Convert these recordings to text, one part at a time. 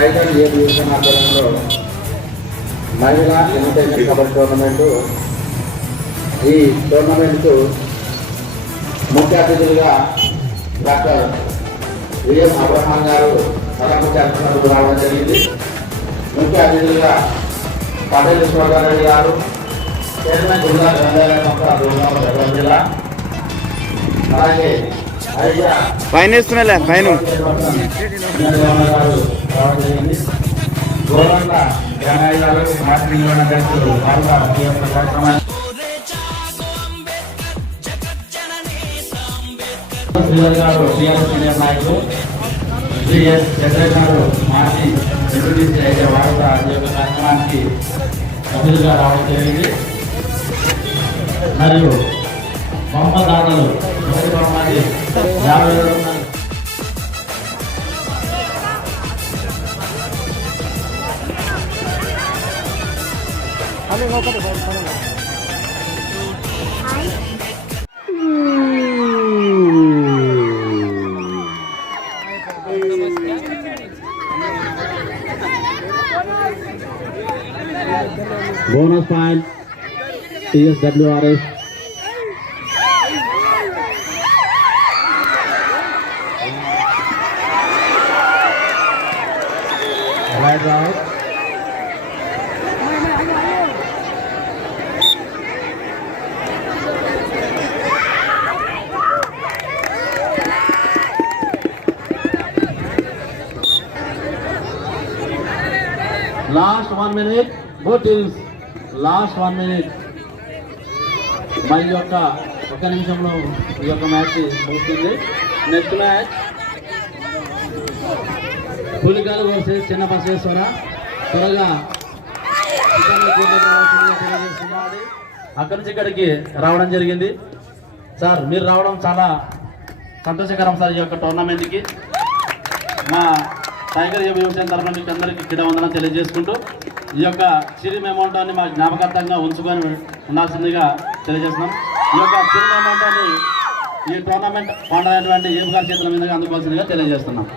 Tiger ఏ division ఆధ్వర్యంలో మహిళా invitation kabaddi tournament. ఈ టోర్నమెంట్కు ముఖ్య అతిథులుగా డాక్టర్ విఎం అబ్రహాం గారు సభకు రావడం జరిగింది. ముఖ్య అతిథులుగా పటేల్ ఈశ్వరరెడ్డి గారు, చైర్మన్ జిల్లా గ్రంథాలయ సంస్థ జిల్లా, అలాగే పైన వేసుకున్నా పైన సీనియర్ నాయకులు శ్రీఎస్ చంద్రయ్య గారు మాజీ డిప్యూటీ అయితే వార్త ఈ యొక్క కార్యక్రమానికి అతిథిగా రావడం జరిగింది. మరియు బొమ్మదారులు మొదటి బొమ్మది 50 bonus point TSWRS. Right out. Last 1 minute. Both teams. Last 1 minute. మరి యొక్క 1 నిమిషంలో ఈ యొక్క మ్యాచ్ ముగుస్తుంది. నెక్స్ట్ మ్యాచ్ పులికాలు వర్సెస్ చిన్న బసవేశ్వర. త్వరగా అక్కడి నుంచి ఇక్కడికి రావడం జరిగింది. సార్ మీరు రావడం చాలా సంతోషకరం సార్. ఈ యొక్క టోర్నమెంట్కి మా టైగర్ యువసేన తరఫున మీకు అందరికీ క్రీడా వందనం తెలియజేసుకుంటూ ఈ యొక్క చిరు అమౌంట్ని మా జ్ఞాపకార్థంగా ఉంచుకొని ఉండాల్సిందిగా తెలియజేస్తున్నాం. ఈ యొక్క చిరు అమౌంట్ని ఈ టోర్నమెంట్ ఫౌండర్ అయినటువంటి ఏబు గారి చేతుల మీదుగా అందుకోవాల్సిందిగా తెలియజేస్తున్నాం.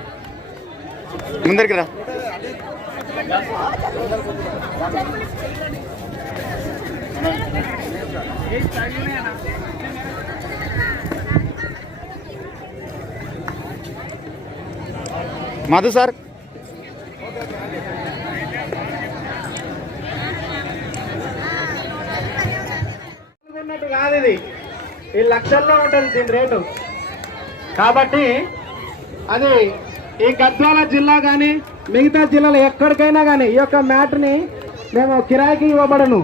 ముందరికి రా. మధు సార్ కాదు, ఇది ఈ లక్షల్లో ఉంటుంది దీని రేటు. కాబట్టి అది ఈ గద్వాల జిల్లా కానీ మిగతా జిల్లాలో ఎక్కడికైనా కానీ ఈ యొక్క మ్యాట్ని మేము కిరాయికి ఇవ్వబడను.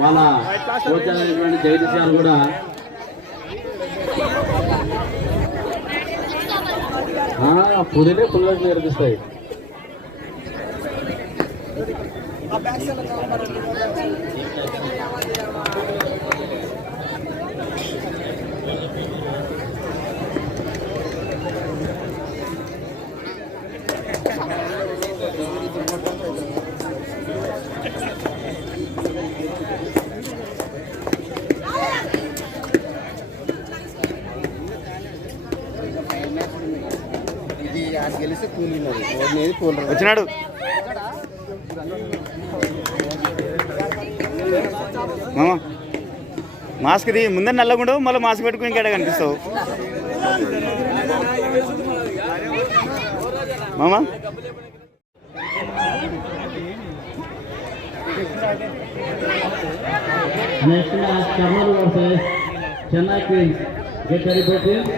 వాళ్ళ కోచ్ అయినటువంటి జగదీష్ గారు కూడా పులినే పుల్లకి నేర్పిస్తాయి. వచ్చినాడు. మాస్క్ ఇది ముందర నల్లగుండు, మళ్ళీ మాస్క్ పెట్టుకుని ఇంకేడ కనిపిస్తావు మామా. Next match Kurnool versus Chennai Queens. Get ready for team.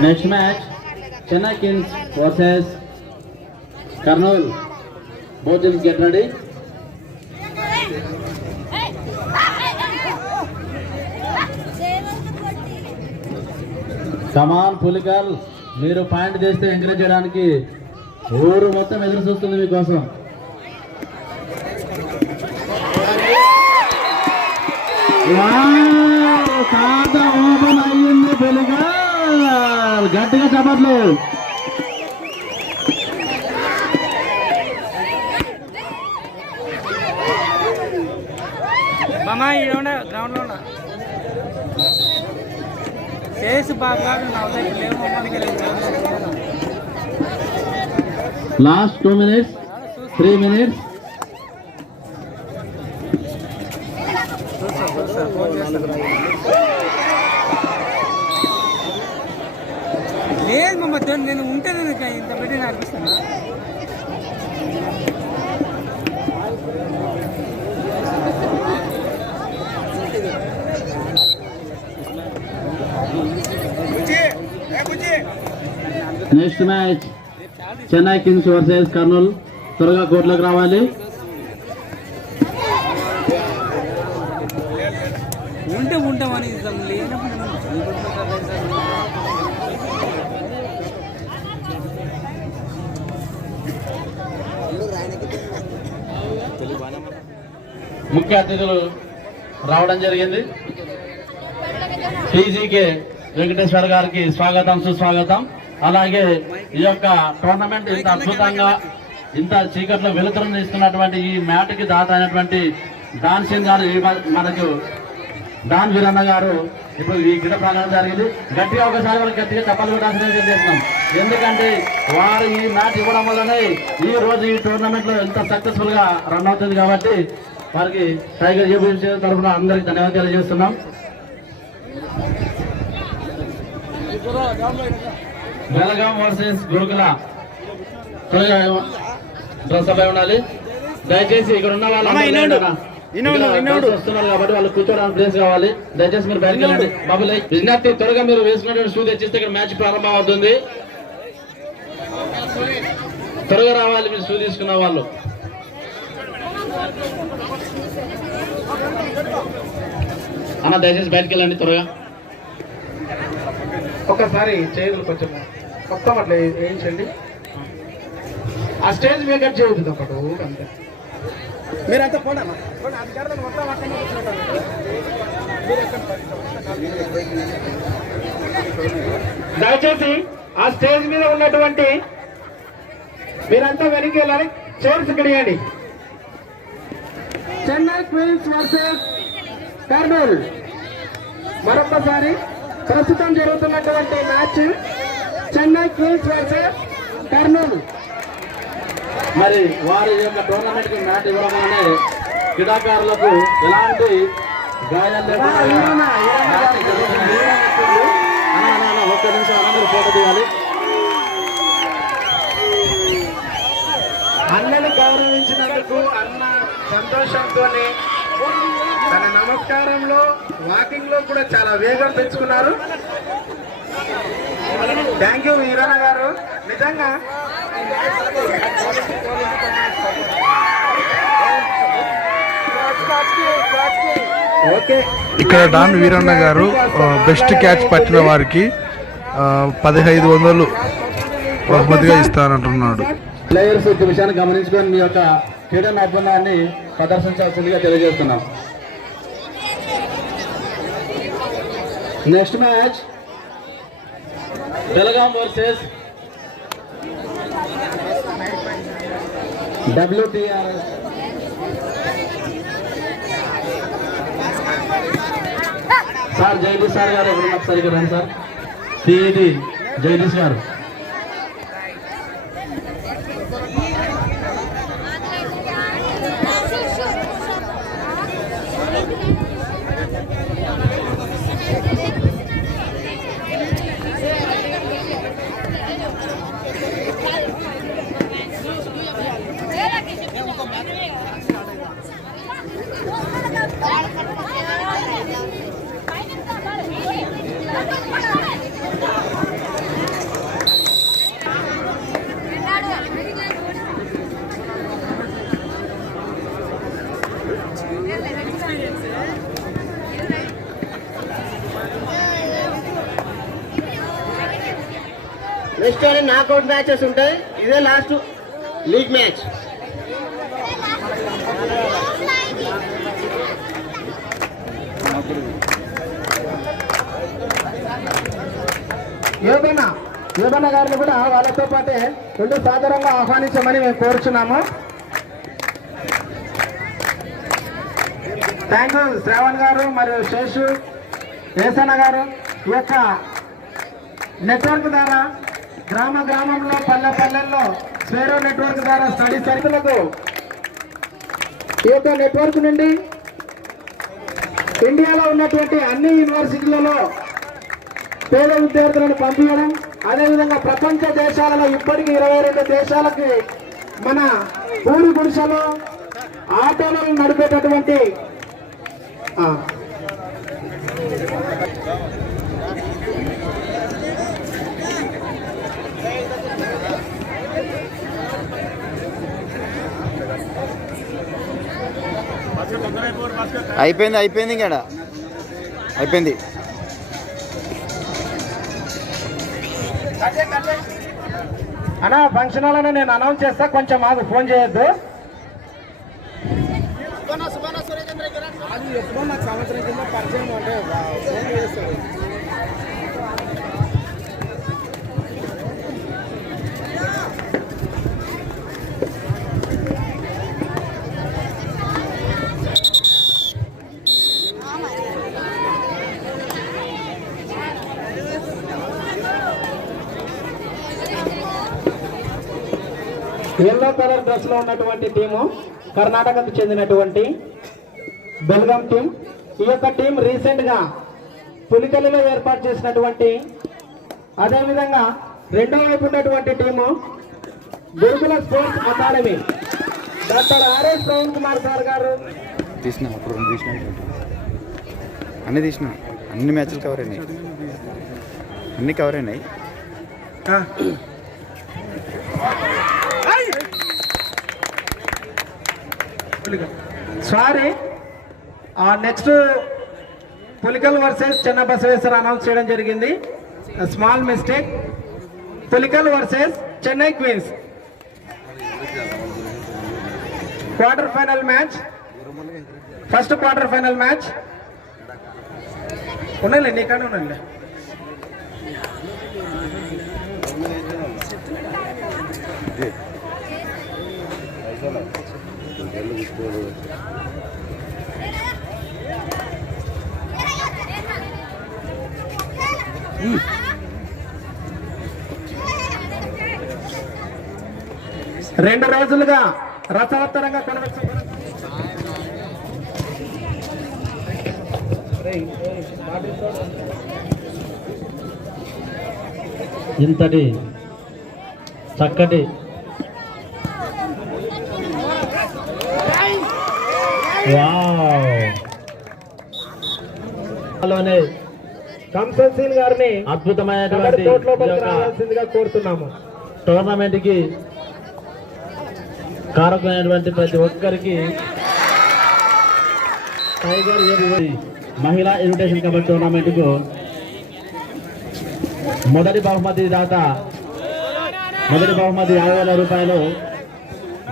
Next match, Chennai Kings versus Kurnool. Both teams get ready. Come on, Pulikal. మీరు పాయింట్ చేస్తే ఎంకరేజ్ చేయడానికి ఊరు మొత్తం ఎదురు చూస్తుంది మీకోసం. ఖాతా ఓపెన్ అయ్యింది పులికల్. గట్టిగా చప్పట్లు. మామా ఈడ గ్రౌండ్ లో ఉన్నా చేసి బాగా Last 2 minutes, 3 minutes. లేదు మమ్మ నేను ఉంటే ఇంత పెట్టి అనిపిస్తాను. Next match Chennai kings versus Kurnool. త్వరగా కోర్టులోకి రావాలి. ఉంటామని లేనప్పుడు ముఖ్య అతిథులు రావడం జరిగింది. టీజీకే వెంకటేశ్వర గారికి స్వాగతం సుస్వాగతం. అలాగే ఈ యొక్క టోర్నమెంట్ ఇంత అద్భుతంగా ఇంత చీకట్లో వెలుతురుని ఇస్తున్నటువంటి ఈ మ్యాట్కి దాత అయినటువంటి డాన్ సింగ్ గారు మనకు డాన్ వీరన్న గారు ఇప్పుడు ఈ క్రీడ ప్రాంగణం జరిగింది. గట్టిగా ఒకసారి వాళ్ళకి గట్టిగా చప్పలు కొట్టాల్సిన చేస్తున్నాం. ఎందుకంటే వారు ఈ మ్యాచ్ ఇవ్వడం వల్లనే ఈ రోజు ఈ టోర్నమెంట్ లో ఎంత సక్సెస్ఫుల్ గా రన్ అవుతుంది. కాబట్టి వారికి టైగర్ యూపీ తరఫున అందరికి ధన్యవాదాలు తెలియజేస్తున్నాం. బెలగాం వర్సెస్ గురుకుల. డ్రెస్ అప్ అయి ఉండాలి. దయచేసి ఇక్కడ ఉన్న వాళ్ళు వస్తున్నారు కాబట్టి వాళ్ళు కూర్చోడానికి ప్లేస్ కావాలి. దయచేసి మీరు బయటకు వెళ్ళండి. బాబు విజ్ఞప్తి, త్వరగా మీరు వేసుకున్నటువంటి షూ తెచ్చిస్తే ఇక్కడ మ్యాచ్ ప్రారంభం అవుతుంది. త్వరగా రావాలి మీరు షూ తీసుకున్న వాళ్ళు. అన్న దయచేసి బయటకు వెళ్ళండి త్వరగా. ఒకసారి చేతులు కొంచెం మొత్తం అట్లా వేయించండి. ఆ స్టేజ్ మేకప్ చేయవద్దు ఒకటి అంతే. మీరంతా పోండి అన్న. దయచేసి ఆ స్టేజ్ మీద ఉన్నటువంటి మీరంతా వెనక్కి వెళ్ళాలి, చైర్స్ ఇక్కడ ఇవ్వండి. Chennai Queens versus Kurnool. మరొకసారి ప్రస్తుతం జరుగుతున్నటువంటి match Chennai Queens versus Kurnool. మరి వారి యొక్క టోర్నమెంట్ కి మ్యాచ్ ఇవ్వడంలోనే క్రీడాకారులకు ఎలాంటి గాయాలు లేకుండా ఒక్క నిమిషం అందరూ ఫోటో తీయాలి. అన్నను గౌరవించినందుకు అన్న సంతోషంతో తన నమస్కారంలో వాకింగ్ లో కూడా చాలా వేగం తెచ్చుకున్నారు. థ్యాంక్ యూ వీరన్న గారు. నిజంగా ఓకే. ఇక్కడ డాన్ వీరన్న గారు బెస్ట్ క్యాచ్ పట్టిన వారికి 1500 బహుమతిగా ఇస్తానంటున్నాడు. ప్లేయర్స్ ఈ విషయాన్ని గమనించుకొని మీ యొక్క క్రీడా నైపుణ్యాన్ని ప్రదర్శించాల్సిందిగా తెలియజేస్తున్నాం. Next match Belgaum versus WTRS. Sir Jagadish sir గారు ఎవరు ఒకసారి రండి సార్. PED జగదీష్ గారు. నెక్స్ట్ నాకౌట్ మ్యాచెస్ ఉంటాయి. ఇదే లాస్ట్ లీగ్ మ్యాచ్. యోగన్న గారిని కూడా వాళ్ళతో పాటే రెండు సాధారణంగా ఆహ్వానించమని మేము కోరుచున్నాము. థ్యాంక్ యూ శ్రావణ్ గారు మరియు శేషు ఏసన్న గారు. ఈ యొక్క నెట్వర్క్ ద్వారా గ్రామంలో పల్లెల్లో స్వేరో నెట్వర్క్ ద్వారా స్టడీ సర్కిల్కు ఈ యొక్క నెట్వర్క్ నుండి ఇండియాలో ఉన్నటువంటి అన్ని యూనివర్సిటీలలో పేద విద్యార్థులను పంపించడం, అదేవిధంగా ప్రపంచ దేశాలలో ఇప్పటికీ 22 దేశాలకి మన పూరి గుడిసెలో ఆటోలను నడిపేటటువంటి అయిపోయింది ఇక్కడ అయిపోయింది. అన్నా ఫంక్షన్ హాల్ నేను అనౌన్స్ చేస్తా, కొంచెం మాకు ఫోన్ చేయొద్దు. నాకు సంవత్సరం కింద పరిచయం అంటే ఫోన్ చేస్తాడు. ఎల్లో కలర్ డ్రెస్ లో ఉన్నటువంటి టీము కర్ణాటకకు చెందినటువంటి బెల్గాం టీం. ఈ యొక్క టీం రీసెంట్ గా పులికల్లిలో ఏర్పాటు చేసినటువంటి, అదేవిధంగా రెండో వైపు ఉన్నటువంటి team Gurukula sports academy doctor RS Praveen Kumar sir garu. అన్ని మ్యాచ్లు కవర్ అయినాయి, అన్ని కవర్ అయినాయి. Sorry, next Pulikal versus Chenna Basaveshwara announce చేయడం జరిగింది. Small mistake. Pulikal versus Chennai queens quarter final match. First quarter final match ఉండాలి, నీకానే ఉండాలి. రెండు రోజులుగా రసవత్తరంగా కొనసాగుతున్న ఇంతటి చక్కటి లోనే కంసన్ గారిని అద్భుతమైనటువంటి కోర్టు లోపలికి ఈ యొక్క రావాల్సిందిగా కోరుతున్నాము. టోర్నమెంట్ కి కారకులైనటువంటి ప్రతి ఒక్కరికి టైగర్ మహిళా ఇన్విటేషన్ కబడ్డీ టోర్నమెంట్ కు మొదటి బహుమతి 50,000 రూపాయలు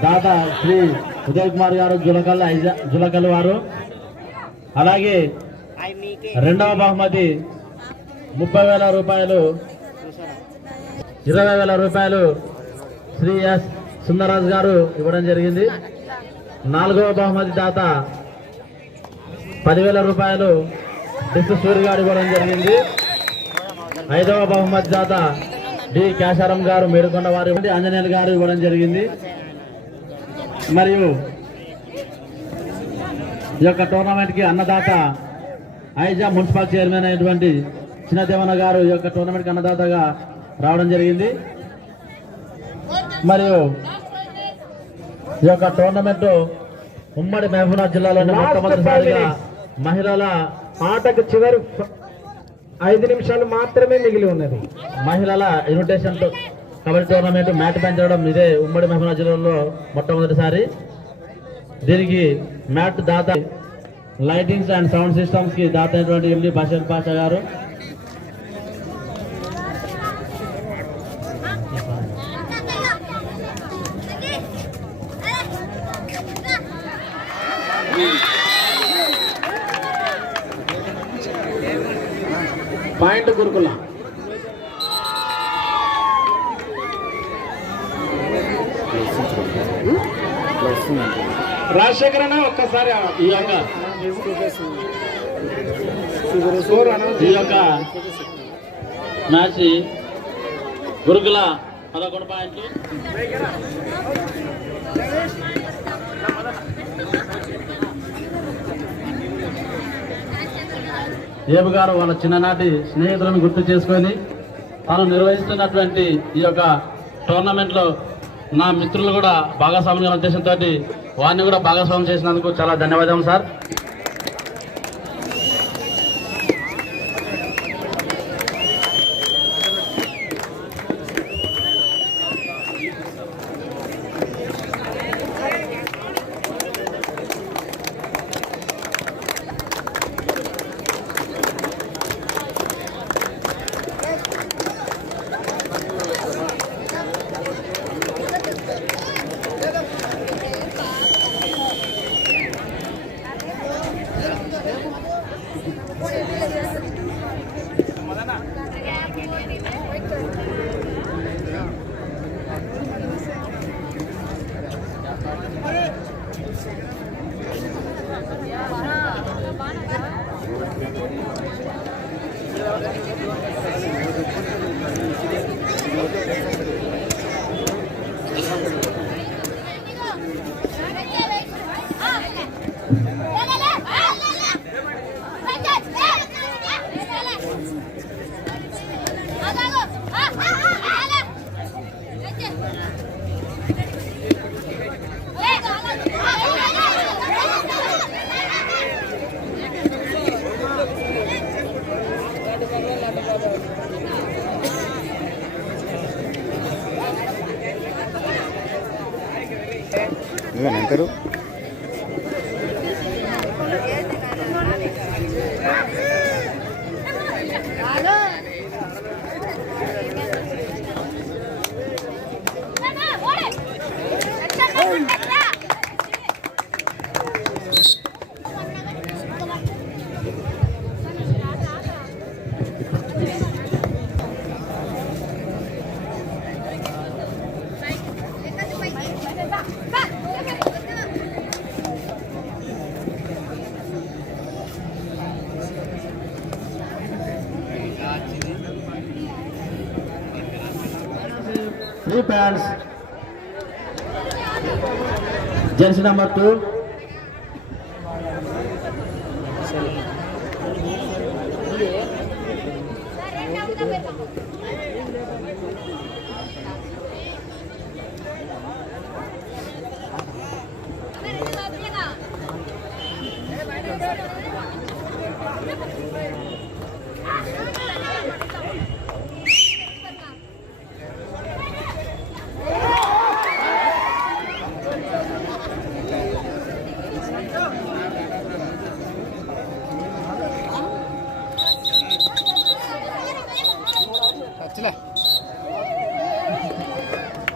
దాత శ్రీ ఉదయ్ కుమార్ గారు జులకల్ వారు. అలాగే రెండవ బహుమతి 30,000 రూపాయలు 20,000 రూపాయలు శ్రీ ఎస్ సుందరరాజు గారు ఇవ్వడం జరిగింది. నాలుగవ బహుమతి దాత 10,000 రూపాయలు డిస్ సూర్య గారు ఇవ్వడం జరిగింది. ఐదవ బహుమతి దాత డి కేశారం గారు మేడుకొండ వారి ఆంజనేయులు గారు ఇవ్వడం జరిగింది. మరియు ఈ యొక్క టోర్నమెంట్ కి అన్నదాత ఐజా మున్సిపల్ చైర్మన్ అయినటువంటి చిన్నదేవన్న గారు ఈ యొక్క టోర్నమెంట్ కి అన్నదాతగా రావడం జరిగింది. మరియు ఈ యొక్క టోర్నమెంట్ ఉమ్మడి మహబూబ్నగర్ జిల్లాలోని మొట్టమొదటిసారిగా మహిళల ఆటకు చివరి 5 నిమిషాలు మాత్రమే మిగిలి ఉన్నది. మహిళల ఇన్విటేషన్ కబడ్డీ టోర్నమెంట్ మ్యాట్ పెంచడం ఇదే ఉమ్మడి మహబూబ్నగర్ జిల్లాలో మొట్టమొదటిసారి. దీనికి మ్యాట్ దాత లైటింగ్స్ అండ్ సౌండ్ సిస్టమ్స్ కి దాత అయినటువంటి ఎండి బషీర్ పాషా గారు. పాయింట్ గురుకుల రాజశేఖర్ అన్న ఒక్కసారి ఈ యొక్క మ్యాచ్ గురుకుల 11 పాయింట్లు. ఏబు గారు వాళ్ళ చిన్ననాటి స్నేహితులను గుర్తు చేసుకొని తాను నిర్వహిస్తున్నటువంటి ఈ యొక్క టోర్నమెంట్ లో నా మిత్రులు కూడా భాగస్వామ్యం ఉద్దేశంతో వారిని కూడా భాగస్వామ్యం చేసినందుకు చాలా ధన్యవాదాలు సార్. అంటారు 3 pads. Jersey number 2.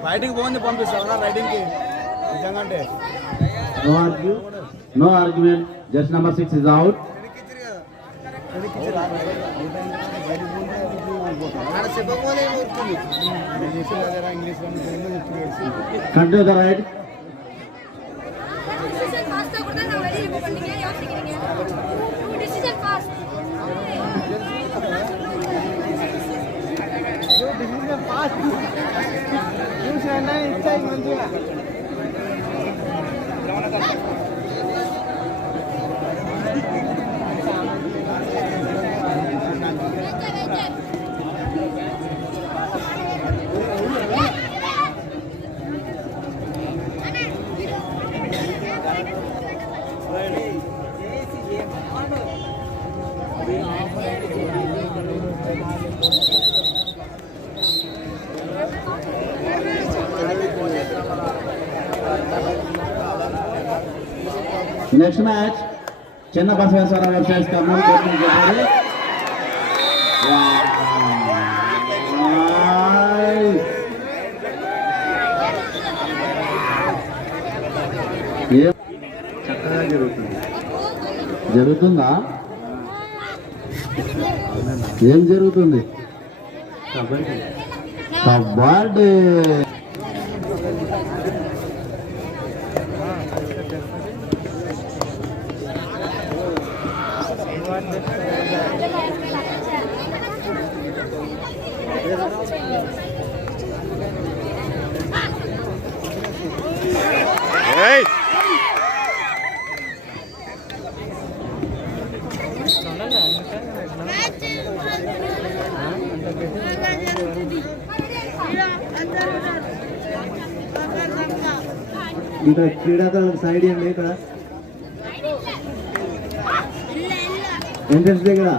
రైడింగ్ బాగుంది పంపిస్తావా రైడింగ్కి నిజంగా అంటే No argument. Jersey number 6 is out. Continue the ride. Next match, Chenna Basaveswara versus Karnool Coaching Academy. చక్కగా జరుగుతుందా? ఏం జరుగుతుంది? కబడ్డీ. ఏయ్ ఇంకా క్రీడాకారులకు సైడ్ ఇవ్వండి. ఇక్కడ ఎంట్రన్స్ దగ్గర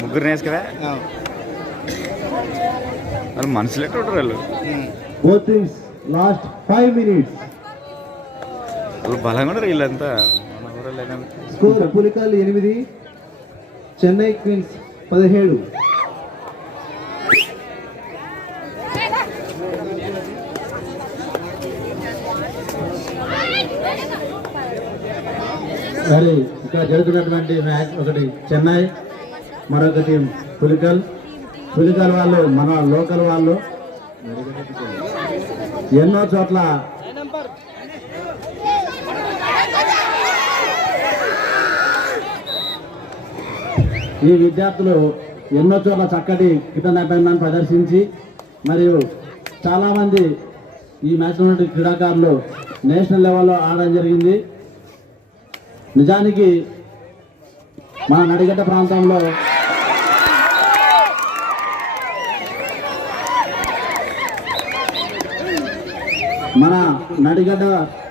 ముగ్గురు వేసుకరా వాళ్ళు మనుషులు ఎట్లా ఉంటారు వాళ్ళు both teams last 5 minutes. వాళ్ళు బలంగా ఉండరు వీళ్ళంతా స్కోర్ పులికాల్ 8, చెన్నై క్వీన్స్ 17. మరి ఇక్కడ జరుగుతున్నటువంటి మ్యాచ్ ఒకటి చెన్నై, మరొక టీం పులికల్. పులికల్ వాళ్ళు మన లోకల్ వాళ్ళు ఎన్నో చోట్ల ఈ విద్యార్థులు ఎన్నో చోట్ల చక్కటి క్రీడా నైపుణ్యాన్ని ప్రదర్శించి మరియు చాలామంది ఈ మ్యాచ్లో ఉన్న క్రీడాకారులు నేషనల్ లెవెల్లో ఆడడం జరిగింది. నిజానికి మన నడిగడ్డ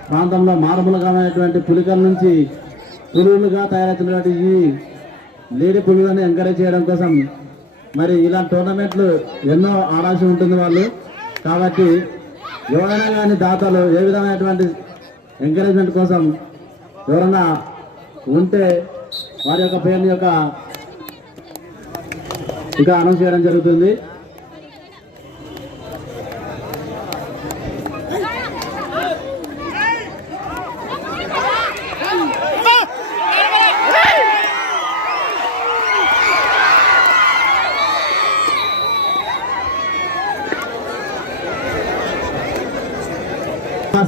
ప్రాంతంలో మారుమూలమైనటువంటి పులికల నుంచి పులులుగా తయారవుతున్నటువంటి ఈ లేడీ పులులను ఎంకరేజ్ చేయడం కోసం మరి ఇలాంటి టోర్నమెంట్లు ఎన్నో ఆడాల్సి ఉంటుంది వాళ్ళు. కాబట్టి ఎవరైనా కానీ దాతలు ఏ విధమైనటువంటి ఎంకరేజ్మెంట్ కోసం ఎవరైనా ఉంటే వారి యొక్క పేరుని ఇక అనౌన్స్ చేయడం జరుగుతుంది.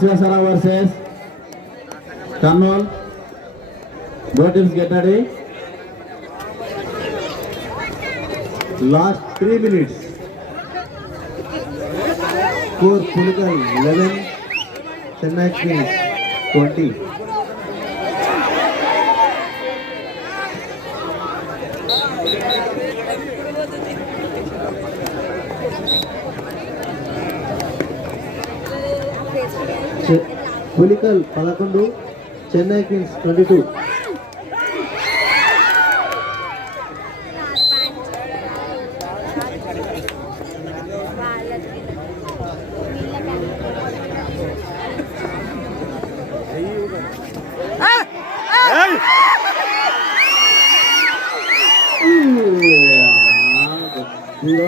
Sivasara versus Kannol. Both teams get ready. Last 3 minutes. Score Pulikal 11, Chennai Queens 20. Pulikal 11, Chennai Queens 22.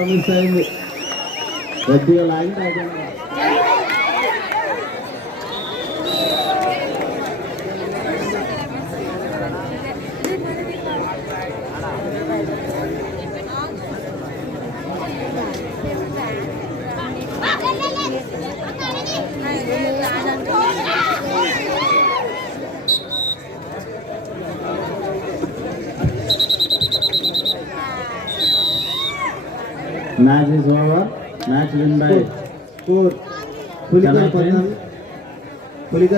Miss అయింది కొద్దిగా లాగితే అయిపోయింది. Match is over. Match win by Score Pulikal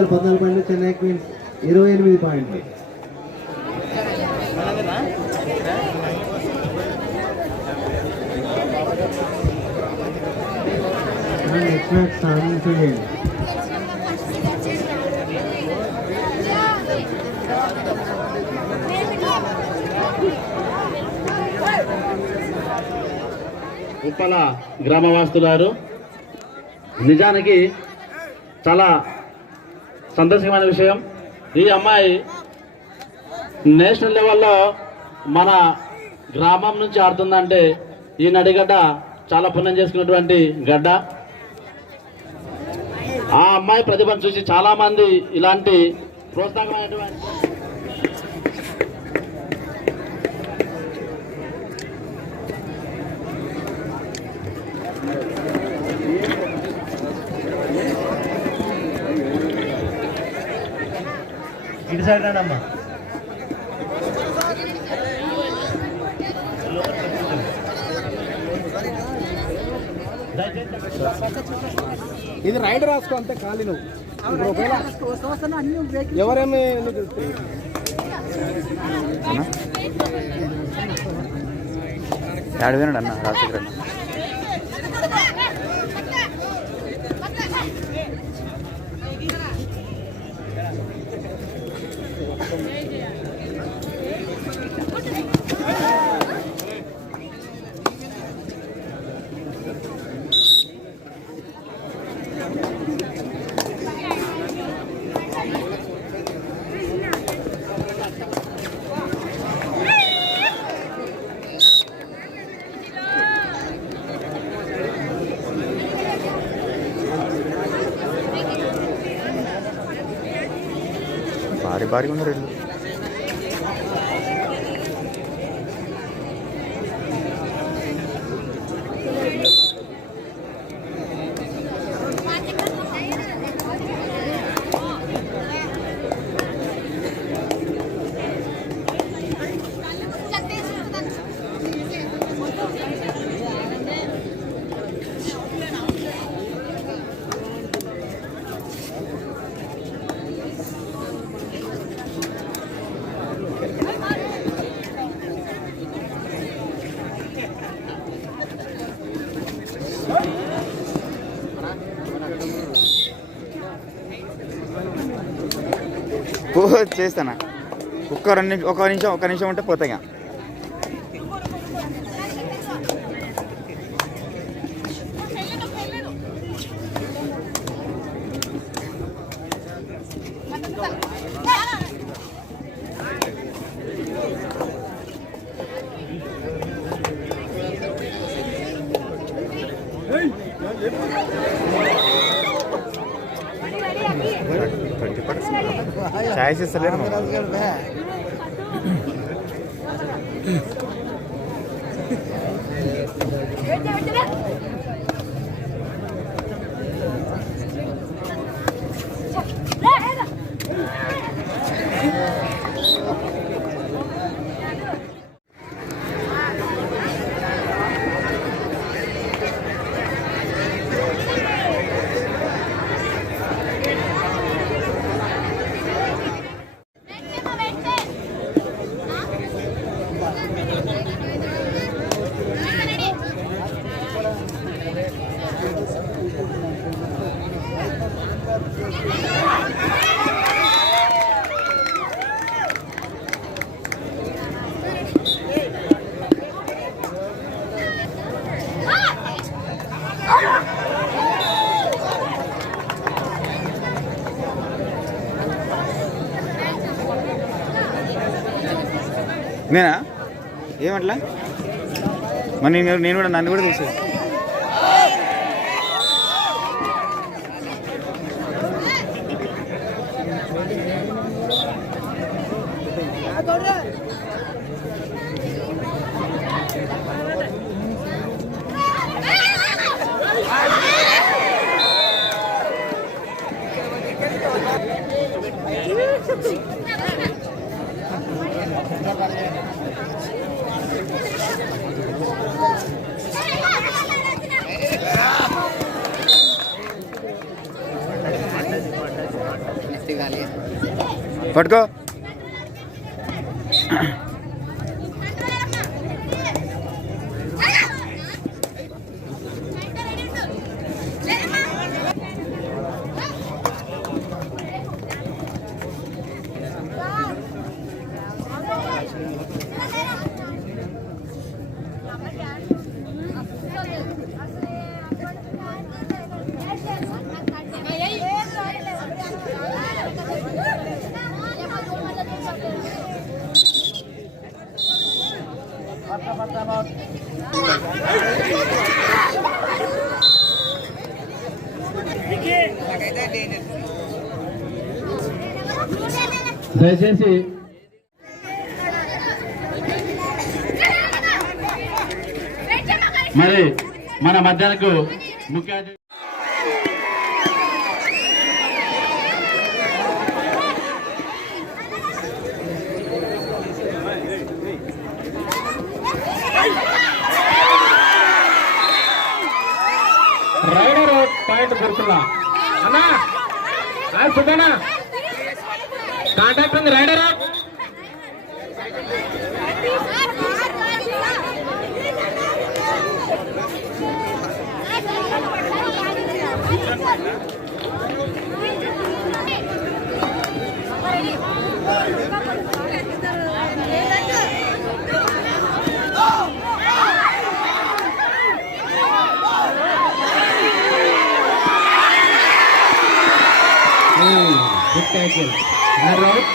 14, Chennai Queens 28 పాయింట్లు. నెక్స్ట్ మ్యాచ్ సాధించండి. ఉప్పల గ్రామవాస్తులారు నిజానికి చాలా సంతోషమైన విషయం. ఈ అమ్మాయి నేషనల్ లెవెల్లో మన గ్రామం నుంచి ఆడుతుందంటే ఈ నడిగడ్డ చాలా పుణ్యం చేసుకున్నటువంటి గడ్డ. ఆ అమ్మాయి ప్రతిభను చూసి చాలా మంది ఇలాంటి ప్రోత్సాహమైనటువంటి ఇటు సైడ్ రాడమ్మా. ఇది రైడ్ రాసుకో అంతే ఖాళీ నువ్వు ఎవరేమి అడిగినాడు అన్న రాజశేఖర్ అన్న. భారీగా ఉన్నారు రెండు. చేస్తానా ఒక నిమిషం ఉంటే పోతాయి. ఛాయ్ చేస్తలేరు నేనా ఏమట్లా మరి నేను కూడా నన్ను కూడా తీసేది. పట్టుకో దయచేసి మరి మన మధ్యాహ్నకు ముఖ్య అతిథి రైడర్ పాయింట్ గుర్తున్నా అన్నా సుబ్బనా కాంటాక్ట్ ఉంది rider Good tackle. Right.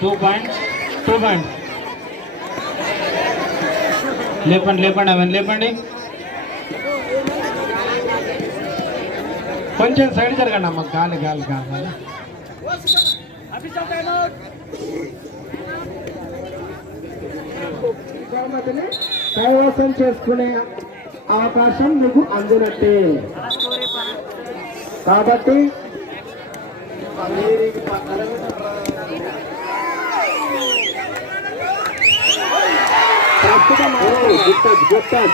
Two points. లేపండి అవన్నీ లేపండి. కొంచెం సైడ్ జరగండి అమ్మ. గాలి కైవసం చేసుకునే అవకాశం మీకు అందునట్టే. కాబట్టి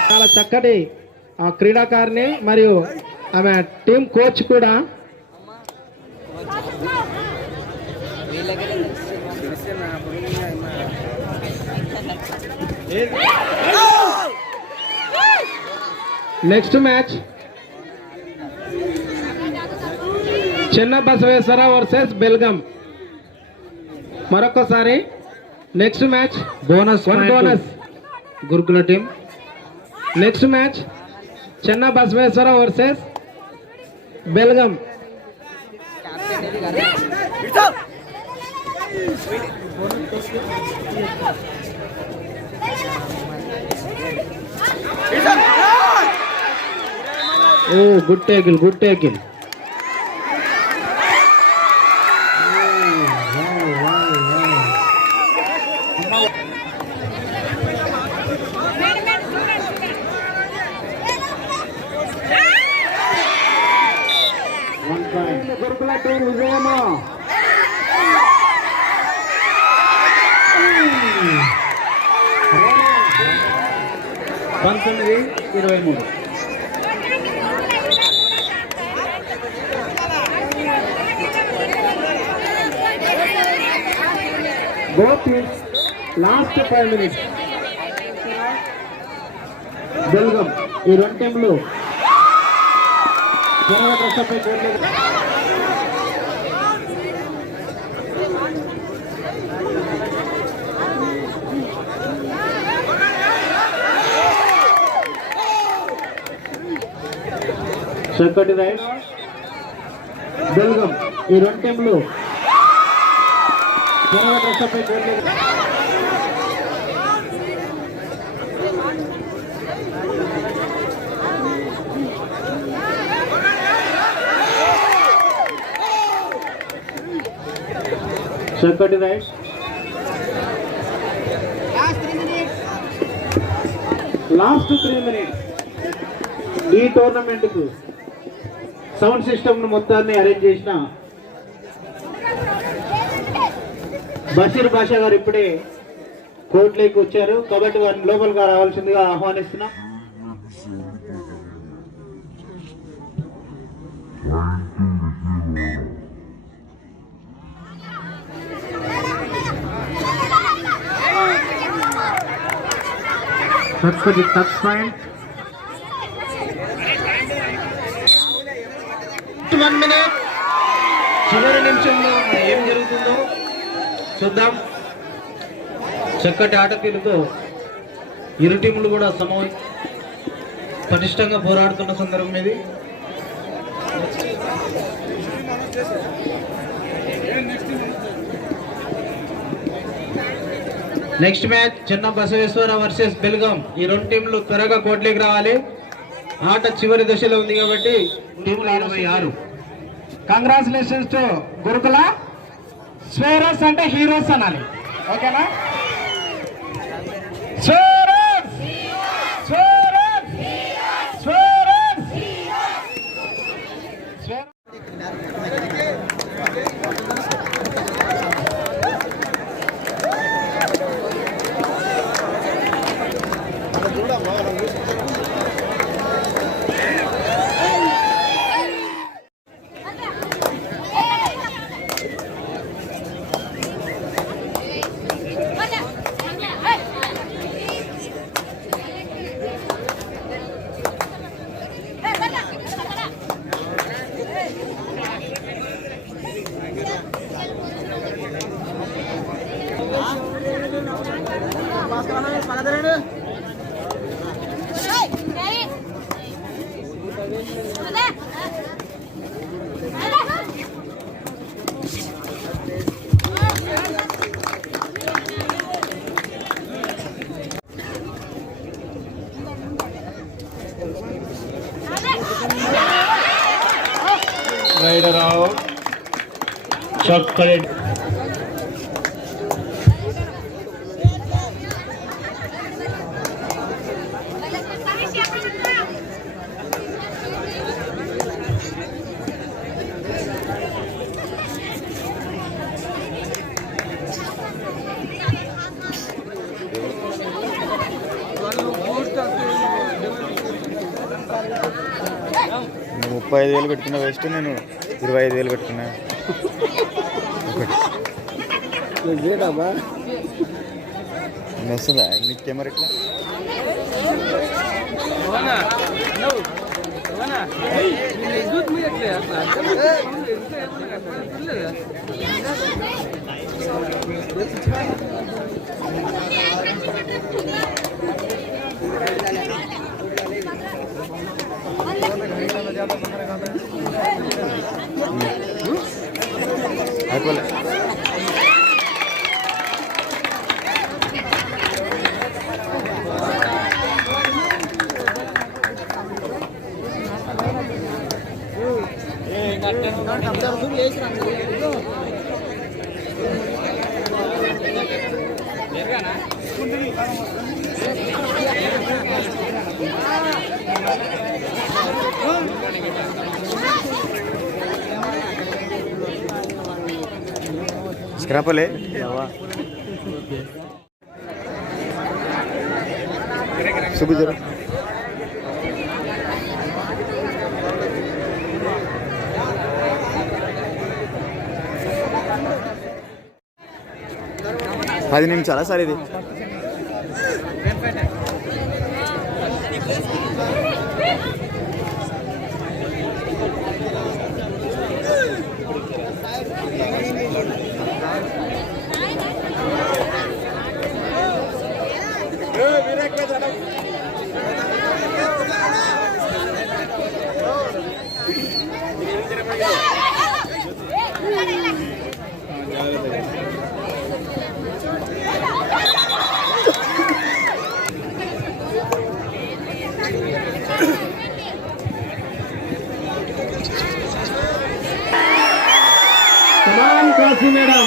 చాలా చక్కటి క్రీడాకారిణి మరియు ఆమె టీం కోచ్ కూడా. నెక్స్ట్ మ్యాచ్ చిన్న బసవేశ్వర వర్సెస్ బెల్గం. మరొకసారి నెక్స్ట్ మ్యాచ్ బోనస్ గురుకుల టీం. నెక్స్ట్ మ్యాచ్ చిన్న బసవేశ్వర వర్సెస్ బెల్గం. ఓ గుడ్ టేకిల్, గుడ్ టేకిల్. గురుకుల టీం విజయము. 19-23. Both teams last 5 minutes. Belgaum ఈ రెండు టీంలు చక్కటి రైడ్. బెల్గం ఈ రెండు టీంలు చక్కటి రైడ్. లాస్ట్ 3 minutes ఈ టోర్నమెంట్ కు సౌండ్ సిస్టమ్ ను మొత్తాన్ని అరేంజ్ చేసిన బషీర్ బాషా గారు ఇప్పుడే కోర్టులోకి వచ్చారు కాబట్టి వారిని లోపలిగా రావాల్సిందిగా ఆహ్వానిస్తున్నాం. చక్కటి టచ్ పాయింట్. 1 minute చివరి నిమిషంలో ఏం జరుగుతుందో చూద్దాం. చక్కటి ఆట తీరుతో ఇరు టీములు కూడా పటిష్టంగా పోరాడుతున్న సందర్భం ఇది. నెక్స్ట్ మ్యాచ్ చిన్న బసవేశ్వర వర్సెస్ బెల్గాం. ఈ రెండు టీంలు త్వరగా కోర్టులోకి రావాలి. ఆట చివరి దశలో ఉంది కాబట్టి టీములు 26. కంగ్రాచులేషన్స్ టు గురుకుల. స్వేరస్ అంటే హీరోస్ అనాలి, ఓకేనా? Swaeros, Swaeros, Swaeros. Rider out. Chocolate 35,000 పెట్టుకున్నా వేస్ట్, నేను 25,000 పెట్టుకున్నా. వస్తుందా నీకు కెమెరా ఎట్లా? అయిపోలే. స్క్రాపలే సుబ్బు జర అది నేను చాలా సార్ ఇది Kashi madam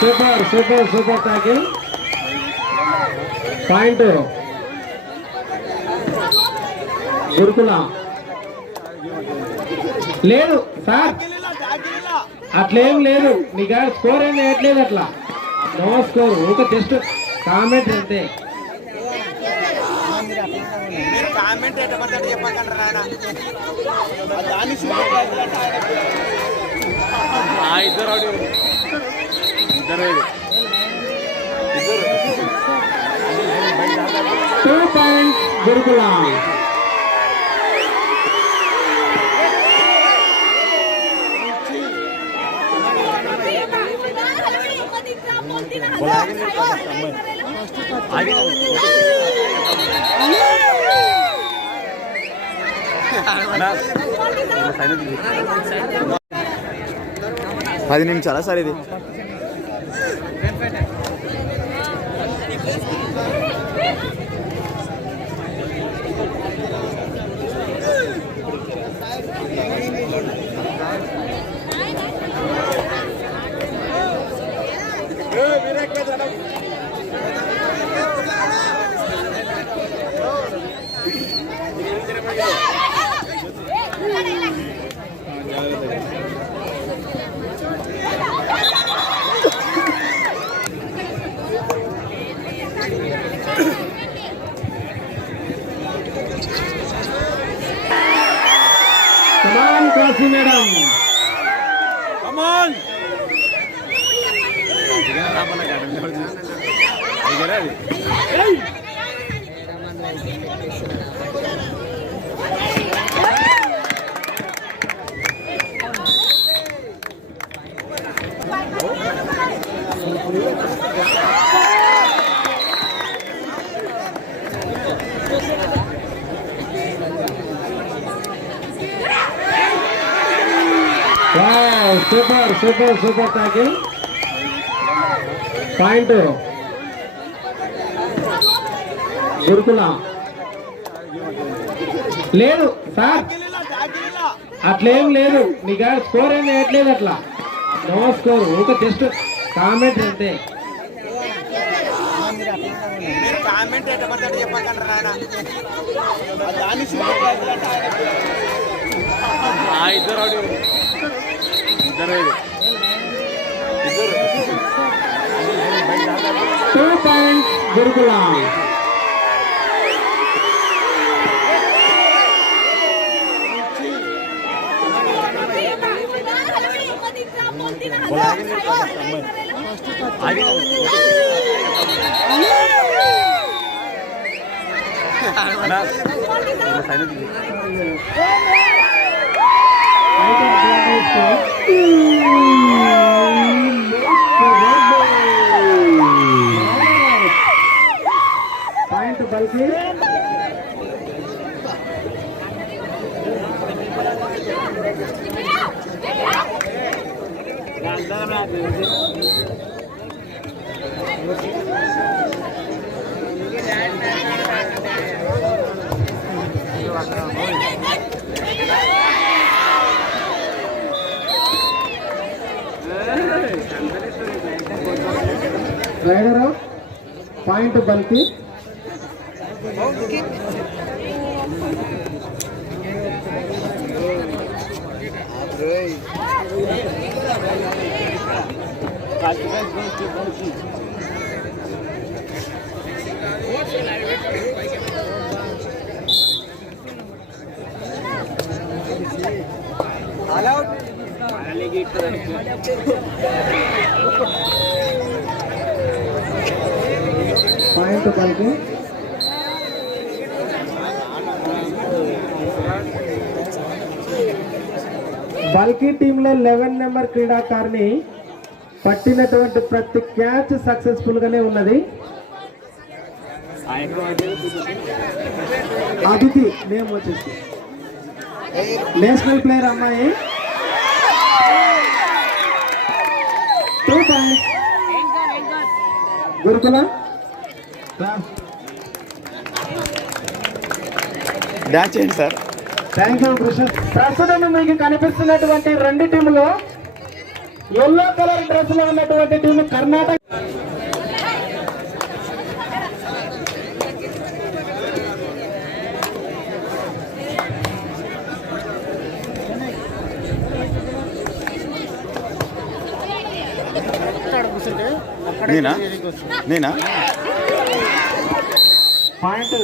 super super super tackle point గురుకుల లేదు సార్, అట్లేం లేదు. నీకు స్కోర్ ఏం వేయట్లేదు, అట్లా నో స్కోర్, ఒక జస్ట్ కామెంట్ అంతే. టూ పాయింట్స్ గురుకుల. అది నేను చాలా సార్ ఇది Kashi madam super super super tackle point గురుకుల లేదు సార్, అట్లేం లేదు నీకు స్కోర్ ఏం వేయట్లేదు అట్లా నో స్కోర్ ఒక జస్ట్ కామెంట్ అంతే two points Gurukulam point Balki raider out point Balki point Balki Balki టీంలో 11 నెంబర్ క్రీడాకారిణి పట్టినటువంటి ప్రతి క్యాచ్ సక్సెస్ఫుల్ గానే ఉన్నది. అదితి నేమ్ వచ్చేసి నేషనల్ ప్లేయర్ అమ్మాయి. 2 పాయింట్స్ గురుకుల. డాన్స్ చేయండి సార్. Thank you Krishna. ప్రస్తుతం మీకు కనిపిస్తున్నటువంటి 2 టీములు ఎల్లో కలర్ డ్రెస్ లో ఉన్నటువంటి టీము కర్ణాటక. నేనా పాయింట్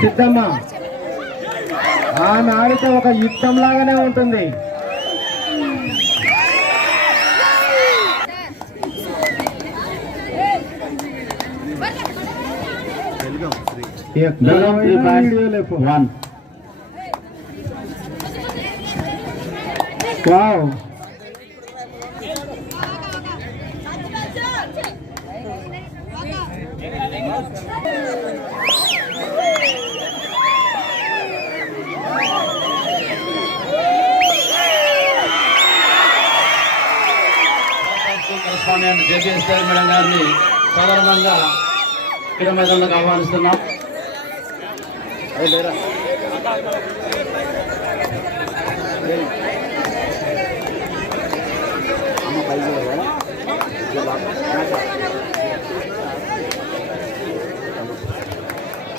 సిద్ధమ్మ ఆమె ఆడితే ఒక యుద్ధం లాగానే ఉంటుంది. వావ్ కరెస్పాండెంట్ జేపీఎస్ మేడం గారిని సాధారణంగా క్రీడా మైదానంలోకి ఆహ్వానిస్తున్నాం.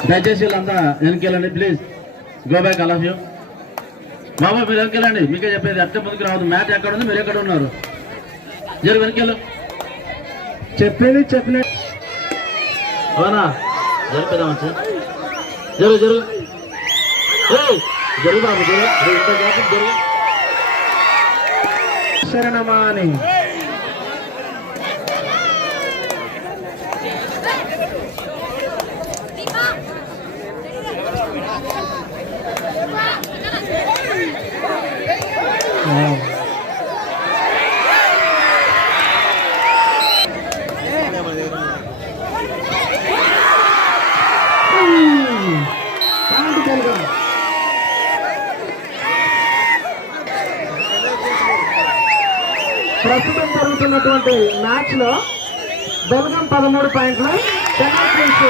దయచేసి వీళ్ళంతా వెనకెళ్ళండి please. Go back all of you. బాబా మీరు వెనకెళ్ళండి, మీకే చెప్పేది అట్టే ముందుకు రావద్దు. మ్యాచ్ ఎక్కడ ఉంది, మీరు ఎక్కడ ఉన్నారు? జరుగు వెనకెళ్ళు. చెప్పిన అవునా జరిపేదాం. జరుగు జరుగు జరుగు బాబు జరుగు. శరణమాని ప్రస్తుతం జరుగుతున్నటువంటి మ్యాచ్ లో బెల్గం 13 పాయింట్లు, చెన్నై కింగ్స్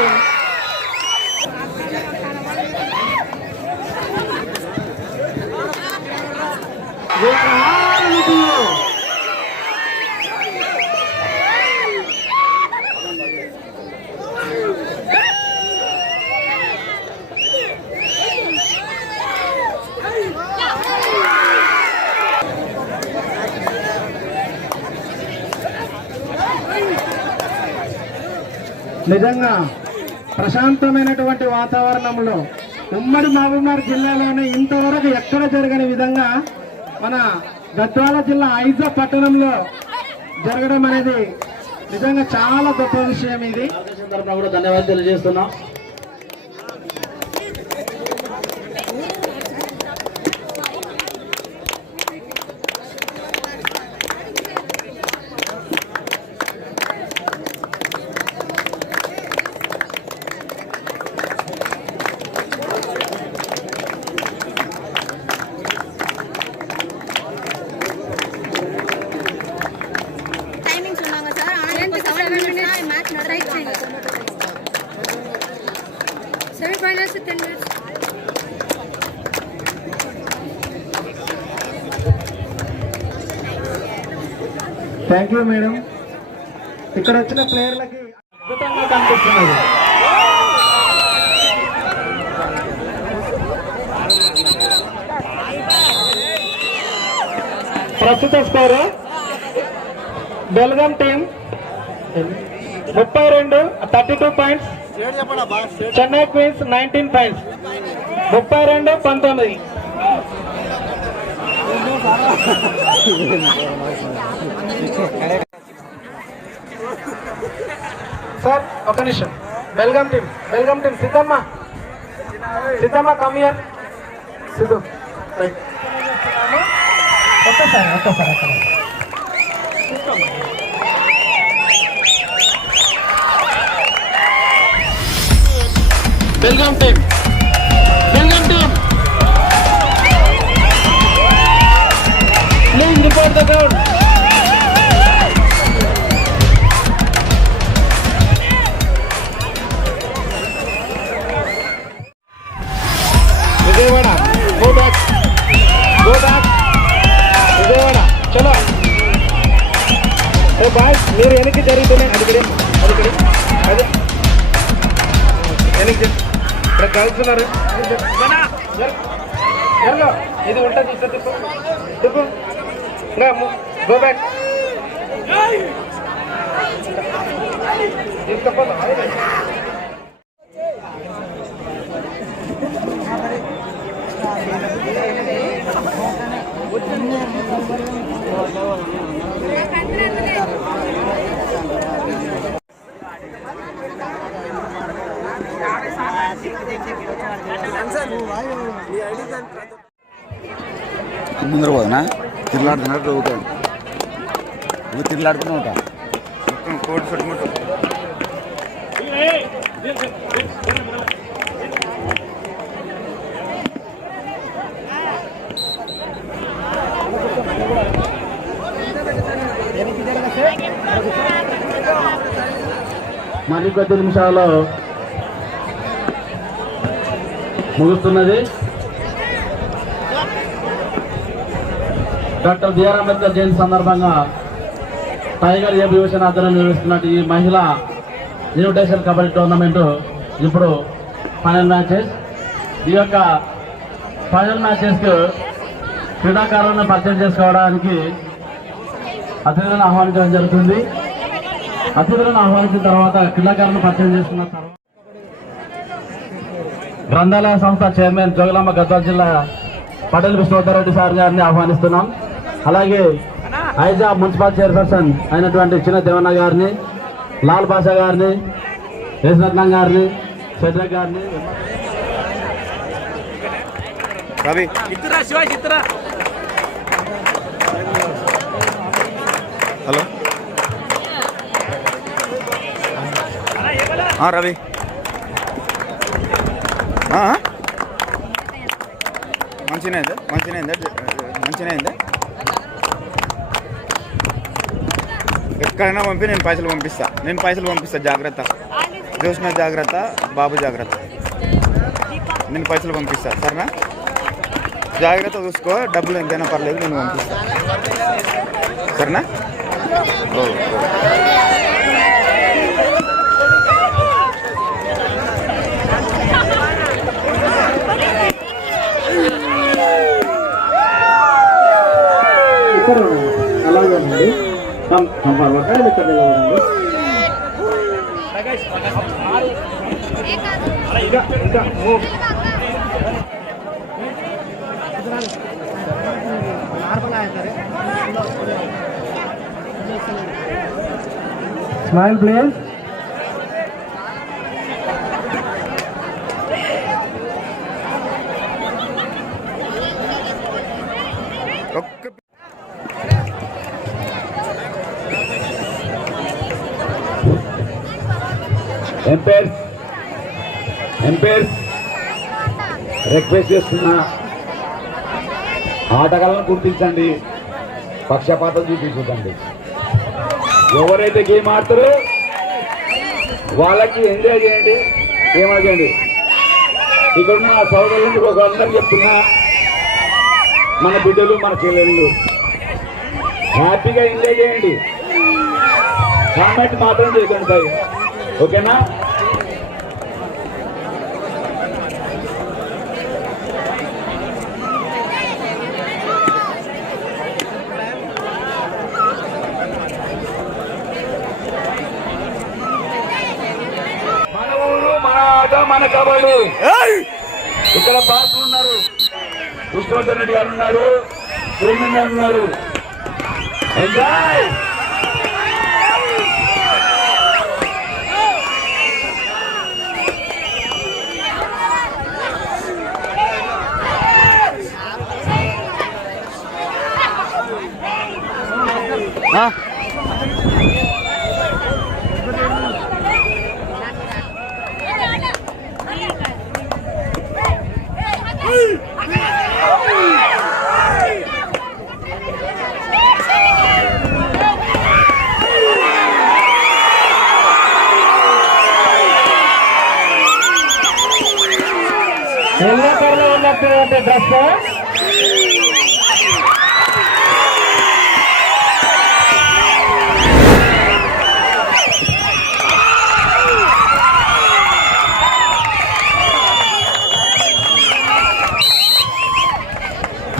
నిజంగా ప్రశాంతమైనటువంటి వాతావరణంలో ఉమ్మడి మహబూబ్నగర్ జిల్లాలోనే ఇంతవరకు ఎక్కడ జరగని విధంగా మన గద్వాల జిల్లా ఐజా పట్టణంలో జరగడం అనేది నిజంగా చాలా గొప్ప విషయం. ఇది తరఫున కూడా ధన్యవాదాలు తెలియజేస్తున్నాం. Semi-finals with 10 minutes. Thank you madam. ఇక్కడ వచ్చిన ప్లేయర్లకి అద్భుతంగా కనిపిస్తున్నది. ప్రస్తుత score Belgaum team 32 points, Chennai queens 19 points, 32-19. Sir ఒక నిమిషం. బెల్గాం టీం సిద్ధమ్మ కమియర్ సిద్ధు ఒక్కసారి Belgaum team please report the ground. Vijayawada go back Vijayawada చలో. ఏ బాయ్స్ మీరు వెనక్కి జరుగుతున్నాయి. అది వెనక్కి ఇక్కడ కలుస్తున్నారు. ఇది ఉంటుంది తిప్పు గో బ్యాక్ తీసుకపోతా. ముందర పోదనా తిరలాడుతున్నట్టు అవుతాడు. నువ్వు తిరలాడుతూనే ఉంటా కోటి చుట్టుముట్టు. మరి కొద్ది నిమిషాల్లో ముగుస్తున్నది. డాక్టర్ బిఆర్ అంబేద్కర్ జయంతి సందర్భంగా టైగర్ ఏ భూషణ్ ఆధ్వర్యంలో నిర్వహిస్తున్నట్టు ఈ మహిళా ఇన్విటేషన్ కబడ్డీ టోర్నమెంట్ ఇప్పుడు ఫైనల్ మ్యాచెస్. ఈ యొక్క ఫైనల్ మ్యాచెస్కు క్రీడాకారులను పరిచయం చేసుకోవడానికి అతిథులను ఆహ్వానించడం జరుగుతుంది. అతిథులను ఆహ్వానించిన తర్వాత క్రీడాకారులను పరిచయం చేసుకున్న తర్వాత గ్రంథాలయ సంస్థ చైర్మన్ జోగులాంబ గద్వాల జిల్లా పటేల్ విష్ణువర్ధన్ సార్ గారిని ఆహ్వానిస్తున్నాం. అలాగే ఐజా మున్సిపల్ చైర్పర్సన్ అయినటువంటి చిన్న దేవన్న గారిని, లాల్ బాషా గారిని, యశ్రత్నం గారిని, చంద్రక్ గారిని. హలో రవి మంచిగా అయిందా ఎక్కడైనా పంపి నేను పైసలు పంపిస్తా జాగ్రత్త. జ్యోత్స్న జాగ్రత్త, బాబు జాగ్రత్త. నేను పైసలు పంపిస్తా సరేనా? జాగ్రత్త చూసుకో, డబ్బులు ఎంతైనా పర్లేదు, నేను పంపిస్తా సరేనా? అలాగేనండి. Smile please. ఎంపైర్స్ రిక్వెస్ట్ చేస్తున్నా, ఆటగాళ్ళను గుర్తించండి, పక్షపాతం చూపించండి. ఎవరైతే గేమ్ ఆడతారో వాళ్ళకి ఎంజాయ్ చేయండి, ఏమడగండి. ఇక్కడున్న సోదరులకు ఒక అందరికి చెప్తున్నా, మన బిడ్డలు మన చెల్లెళ్ళు హ్యాపీగా ఎంజాయ్ చేయండి, కామెంట్ మాత్రం చేయకండి. ఓకేనా? మన ఊరు, మన ఆట, మన కబడ్డీ. ఇక్కడ బాసులు ఉన్నారు, విష్ణువర్ధన్ రెడ్డి గారు ఉన్నారు, శ్రీమన్ గారు ఉన్నారు. ఎంజాయ్. ఎల్లో కలర్లో ఉన్నటువంటి డ్రెస్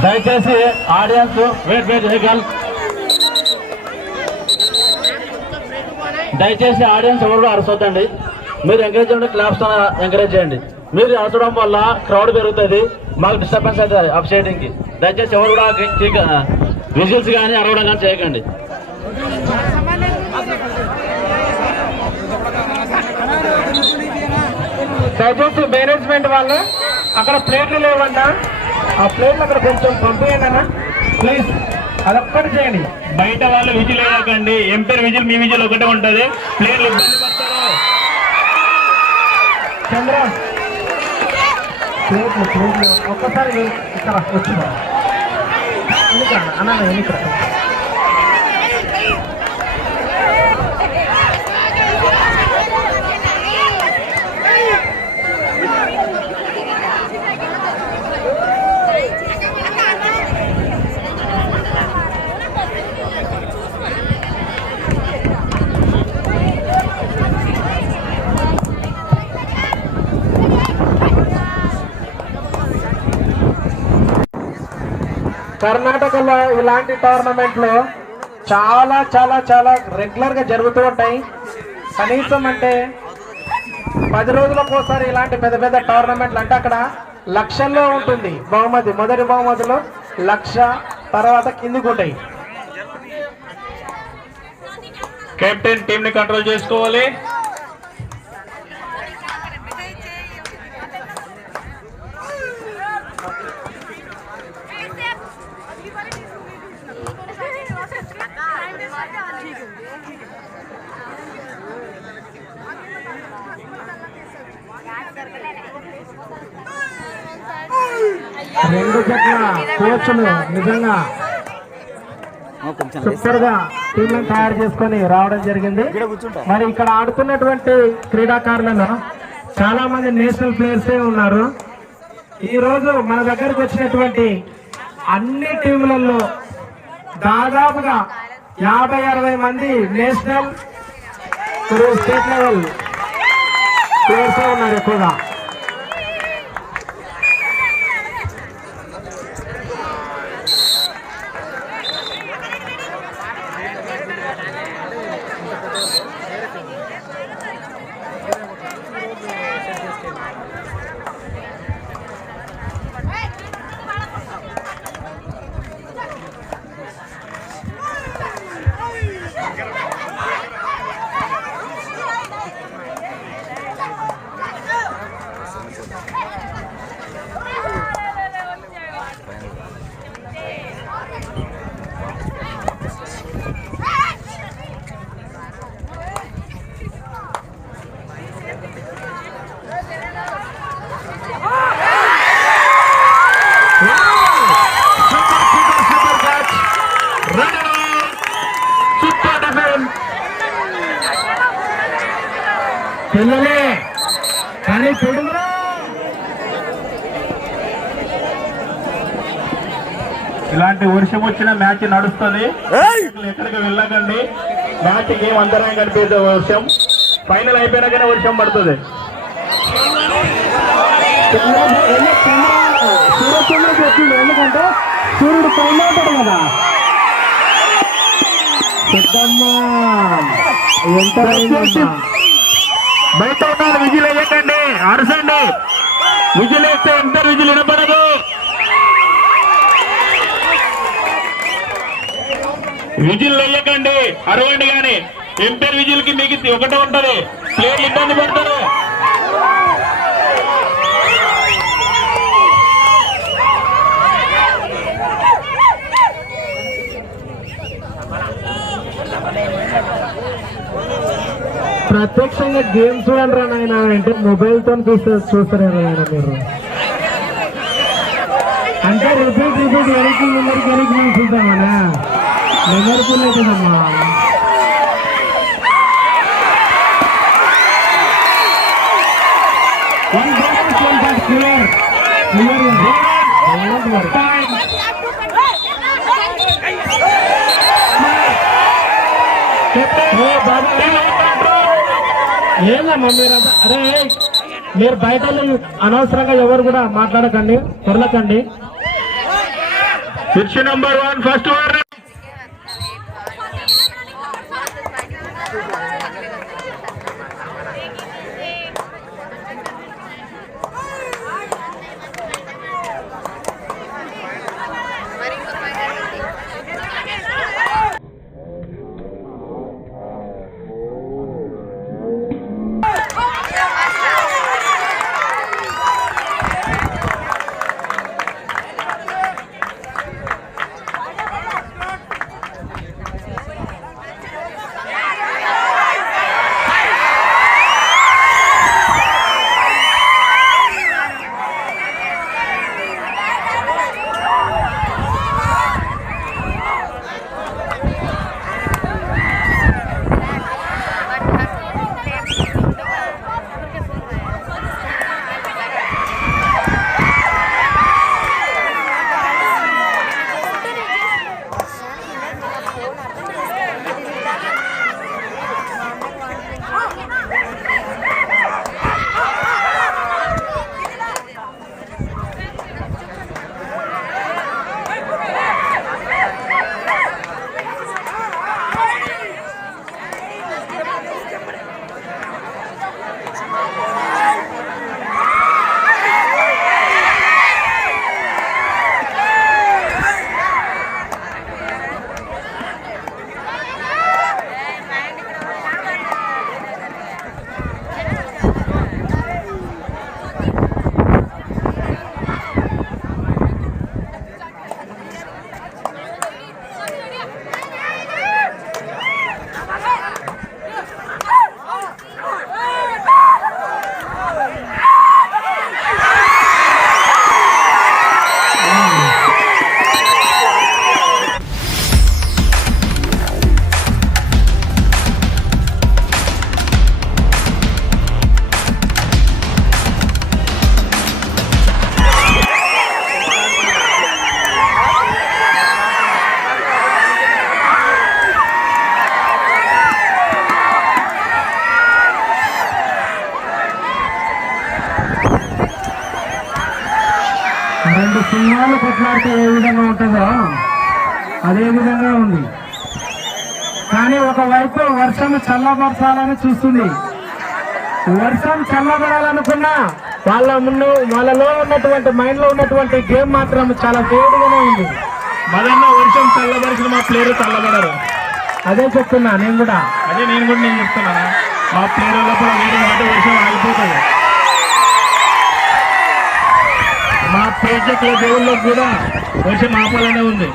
దయచేసి ఆడియన్స్ దయచేసి ఆడియన్స్ ఎవరు అరసొద్దండి. మీరు ఎంకరేజ్ చేయండి, క్లాప్స్ ఎంకరేజ్ చేయండి. మీరు అరచడం వల్ల క్రౌడ్ పెరుగుతుంది, మాకు డిస్టర్బెన్స్ అవుతుంది అప్ షేడింగ్ కి. దయచేసి ఎవరు కూడా విజిల్స్ కానీ అరవడం కానీ చేయకండి. దయచేసి మేనేజ్మెంట్ వాళ్ళు అక్కడ ప్లేట్లు లేవంట, ఆ ప్లేట్లు అక్కడ కొంచెం పంపించండి అన్న ప్లీజ్, అదొక్కటి చేయండి. బయట వాళ్ళు విజిల్ వేయకండి, ఎంపైర్ విజిల్ మీ విజిల్ ఒకటే ఉంటుంది. ప్లేయర్లు ఇబ్బంది పడతారు. చంద్ర ప్లేట్లు ఒక్కసారి ఇక్కడ వచ్చి అన్న ఇక్కడ కర్ణాటకలో ఇలాంటి టోర్నమెంట్లు చాలా చాలా చాలా రెగ్యులర్గా జరుగుతూ ఉంటాయి. కనీసం అంటే 10 రోజులకు ఒకసారి ఇలాంటి పెద్ద పెద్ద టోర్నమెంట్లు, అంటే అక్కడ లక్షల్లో ఉంటుంది బహుమతి. మొదటి బహుమతులు 1,00,000, తర్వాత కిందికి ఉంటాయి. కెప్టెన్ టీం ని కంట్రోల్ చేసుకోవాలి. రెండు జట్ల కోచ్లు నిజంగా సూపర్ గా టీంలను తయారు చేసుకొని రావడం జరిగింది. ఇక్కడ కూర్చుంటా. మరి ఇక్కడ ఆడుతున్నటువంటి క్రీడాకారులలో చాలా మంది నేషనల్ ప్లేయర్సే ఉన్నారు. ఈ రోజు మన దగ్గరకు వచ్చినటువంటి అన్ని టీములలో దాదాపుగా 50-60 మంది నేషనల్ మరియు స్టేట్ లెవెల్ ప్లేయర్సే ఉన్నారు ఎక్కువగా. పిల్లలే కానీ చూడరా ఇలాంటి వర్షం వచ్చిన మ్యాచ్ నడుస్తుంది. ఎక్కడికి వెళ్ళకండి. మ్యాచ్ ఏం అంతరాయం కనిపిస్తుంది. వర్షం ఫైనల్ అయిపోయినాకనే వర్షం పడుతుంది. ఎందుకంటే సూర్యుడు పైన ఉంటాడు కదా. ఎంత బయట ఉన్నారు. విజిల్ వేయకండి, అరసండి. విజిల్ వేస్తే ఎంత విజిల్ వినపడదు. విజిల్ వేయకండి, అరవండి. కానీ ఎంపైర్ విజిల్ కి మీకు ఒకటే ఉంటది. ప్లేయర్లు ఇబ్బంది పడతారు. ప్రత్యక్షంగా గేమ్ చూడండి రా నాయన అంటే మొబైల్ తో చూస్తారు నాయన మీరు. అంటే రిపీట్ వెనక్కి ముందరికి చూద్దామనా నెగరికి లేదమ్మా. ఏమమ్మా మీరంతా అరే మీరు బయట అనవసరంగా ఎవరు కూడా మాట్లాడకండి, పొరలకండి. Pitch number 1 first over. మగవాళ్ళు కొట్లాడితే ఏ విధంగా ఉంటుందో అదే విధంగా ఉంది. కానీ ఒకవైపు వర్షం చల్లబరచాలని చూస్తుంది. వర్షం చల్లబడాలనుకున్నా వాళ్ళలో ఉన్నటువంటి మైండ్ లో ఉన్నటువంటి గేమ్ మాత్రం చాలా వేడిగానే ఉంది. మదన్న వర్షం చల్లబరిచిన మా ప్లేయర్ చల్లబడరు. అదే చెప్తున్నా నేను కూడా నేను చెప్తున్నాను మా ప్లేయర్ లోపల వేడి అంటే వర్షం ఆగిపోతుంది. మా ప్రేక్షకుల దేవుల్లో కూడా వర్షం ఆపాలనే ఉంది.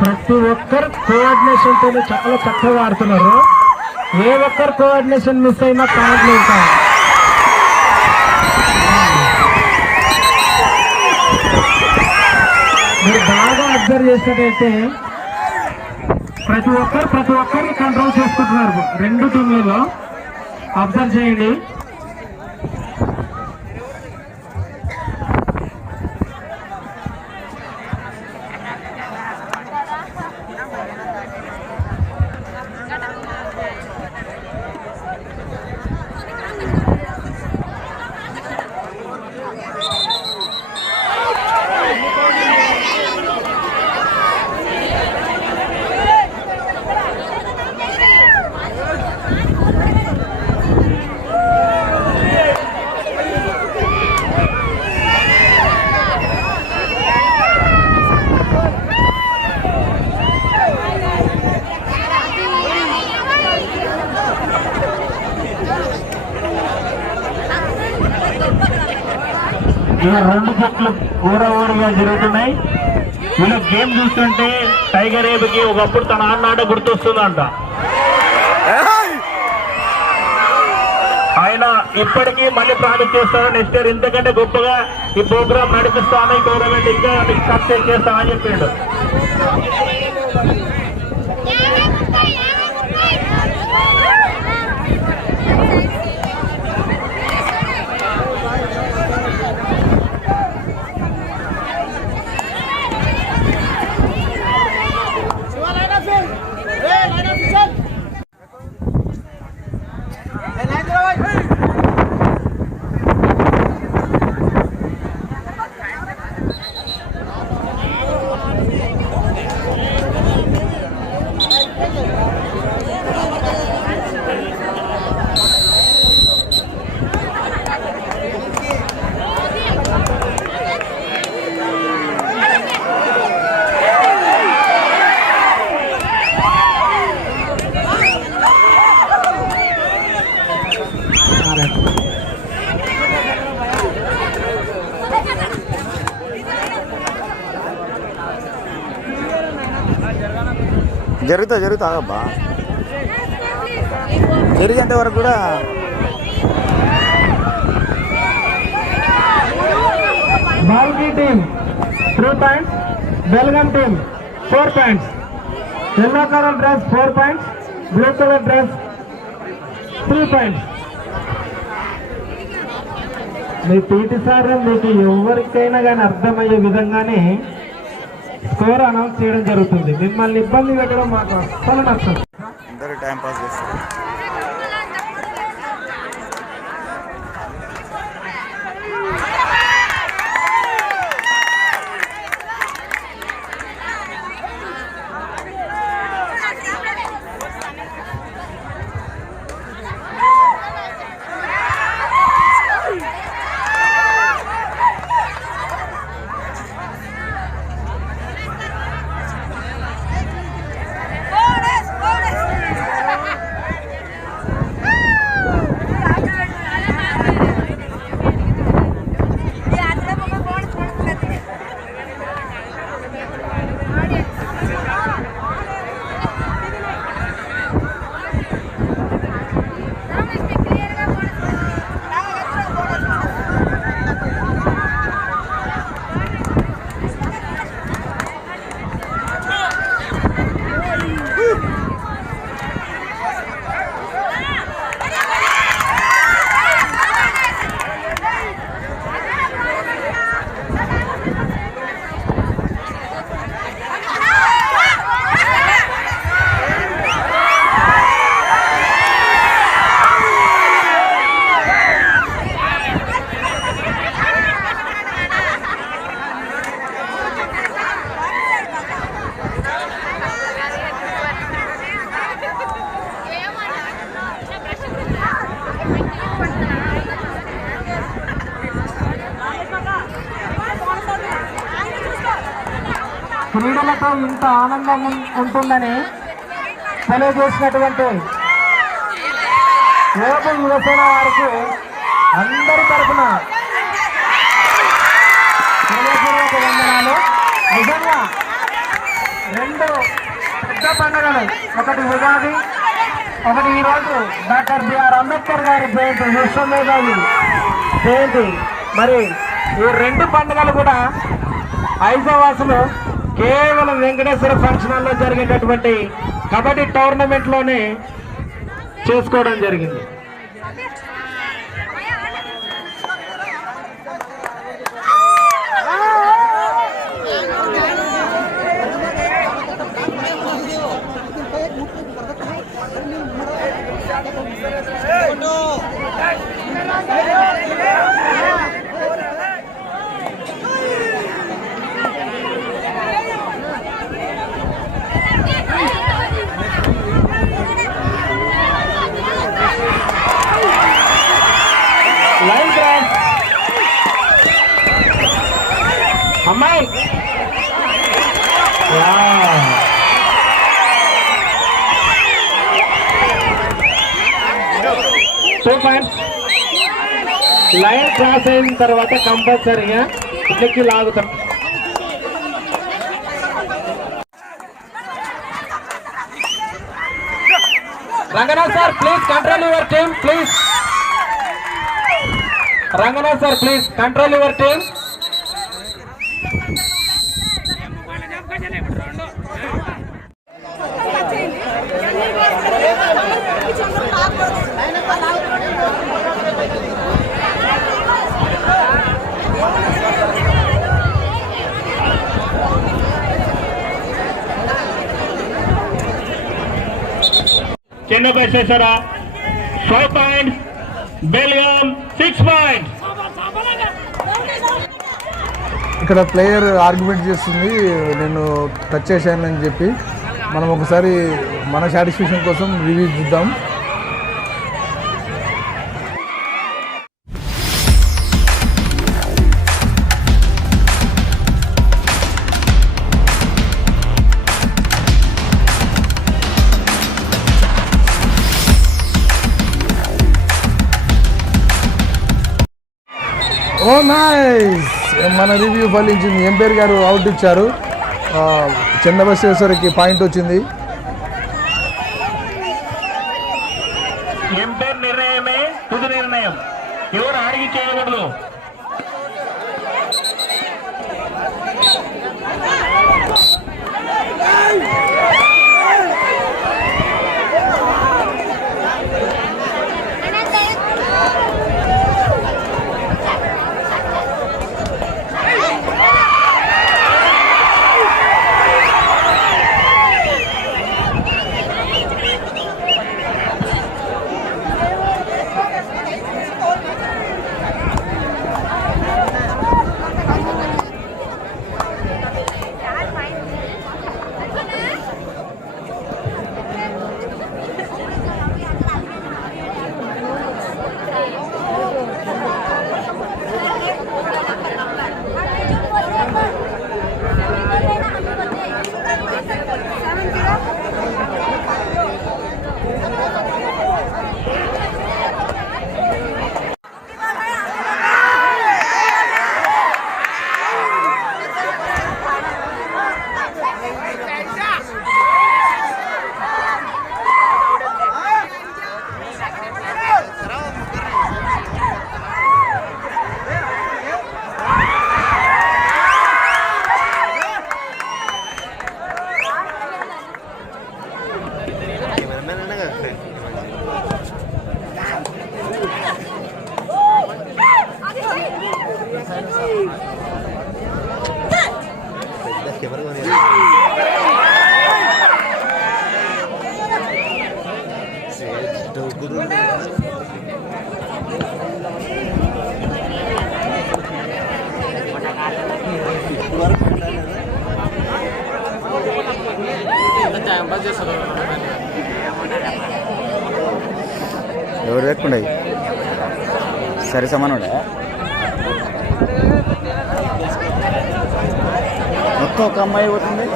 ప్రతి ఒక్కరు కోఆర్డినేషన్ తో చాలా చక్కగా ఆడుతున్నారు. ఏ ఒక్కరు కోఆర్డినేషన్ మిస్ అయినా కావట్లేదు. మీరు బాగా అబ్జర్వ్ చేసినట్టయితే ప్రతి ఒక్కరిని కంట్రోల్ చేసుకుంటున్నారు రెండు టీంలలో. అబ్జర్వ్ చేయండి. ఇలా రెండు జట్లు ఊరగా జరుగుతున్నాయి. వీళ్ళ గేమ్ చూస్తుంటే టైగర్ ఏబికి ఒకప్పుడు తన ఆట గుర్తొస్తుందంట. ఆయన ఇప్పటికీ మళ్ళీ ప్రామిస్ చేస్తాను నెక్స్ట్ ఇయర్ ఇంతకంటే గొప్పగా ఈ ప్రోగ్రామ్ నడిపిస్తాను, ఈ టోర్నమెంట్ ఇంకా సక్సెస్ చేస్తానని చెప్పిండు. జరుగుతా అబ్బా జరిగేంత వరకు కూడా Balki team 3 points, Belgaum team 4 points. Yellow colour dress 4 points, blue colour dress 3 points. మీ పీటీ సార్ మీకు ఎవరికైనా కానీ అర్థమయ్యే విధంగానే స్కోర్ అనౌన్స్ చేయడం జరుగుతుంది. మిమ్మల్ని ఇబ్బంది పెట్టడం మాకు అస్సలు నచ్చదు. అందరూ టైం పాస్ చేస్తారు. క్రీడలతో ఇంత ఆనందం ఉంటుందని తెలియజేసినటువంటి యోగ యువసేన వారికి అందరి తరఫున హృదయపూర్వక వందనాలు. నిజంగా రెండు పెద్ద పండుగలు, ఒకటి ఉగాది, ఒకటి ఈరోజు డాక్టర్ బిఆర్ అంబేద్కర్ గారి జయంతి, విశ్వమేధావి జయంతి. మరి ఈ రెండు పండుగలు కూడా ఐజావాసులు కేవలం వెంకటేశ్వర ఫంక్షన్ హాల్లో జరిగేటటువంటి కబడ్డీ టోర్నమెంట్లోనే చేసుకోవడం జరిగింది. లైన్ క్రాస్ అమ్మాయి 2 పాయింట్స్. లైన్ క్రాస్ అయిన తర్వాత కంపల్సరీగా ఇట్లకి లాగుతాం. Ranganath sir please control your team please. Ranganath sir please control your team. Chennai చేశారా 5 పాయింట్స్, బెల్గాం 6 పాయింట్స్. ఇక్కడ ప్లేయర్ ఆర్గ్యుమెంట్ చేస్తుంది నేను టచ్ చేశానని చెప్పి. మనం ఒకసారి మన సాటిస్ఫాక్షన్ కోసం రివ్యూ చూద్దాం. ఓ నైస్, మన రివ్యూ ఫలించింది. ఎంపైర్ గారు అవుట్ ఇచ్చారు. చంద్రబసేశ్వరికి పాయింట్ వచ్చింది. ఎంపైర్ నిర్ణయమే తుది నిర్ణయం, ఎవరు అడిగి చేయకూడదు. ఎవరు లేకుండా సరే సమానుడా పక్క ఒక అమ్మాయి పోతుంది.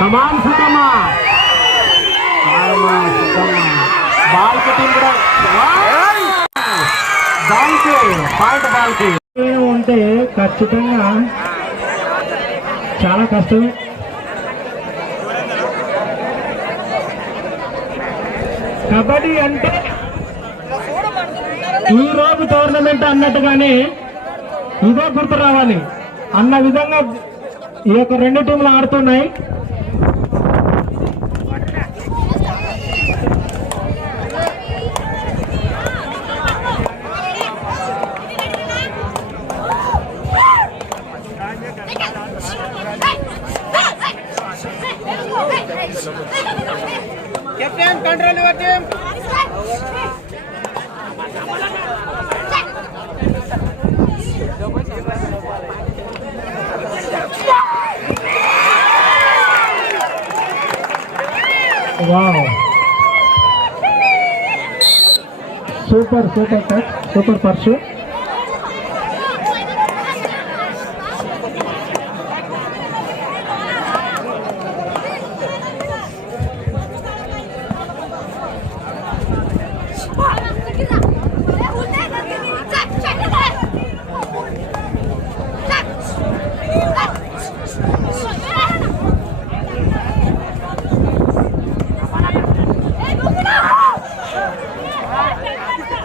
కమాన్ సుఖమా బాల్కి టీం కూడా బాల్కి పాయింట్ బాల్కి ఉంటే ఖచ్చితంగా చాలా కష్టమే. కబడ్డీ అంటే ఈ రోజు టోర్నమెంట్ అన్నట్టుగానే ఇదే గుర్తు రావాలి అన్న విధంగా ఈ యొక్క రెండు టీంలు ఆడుతున్నాయి. Captain control your team. Wow super super touch super పర్సు.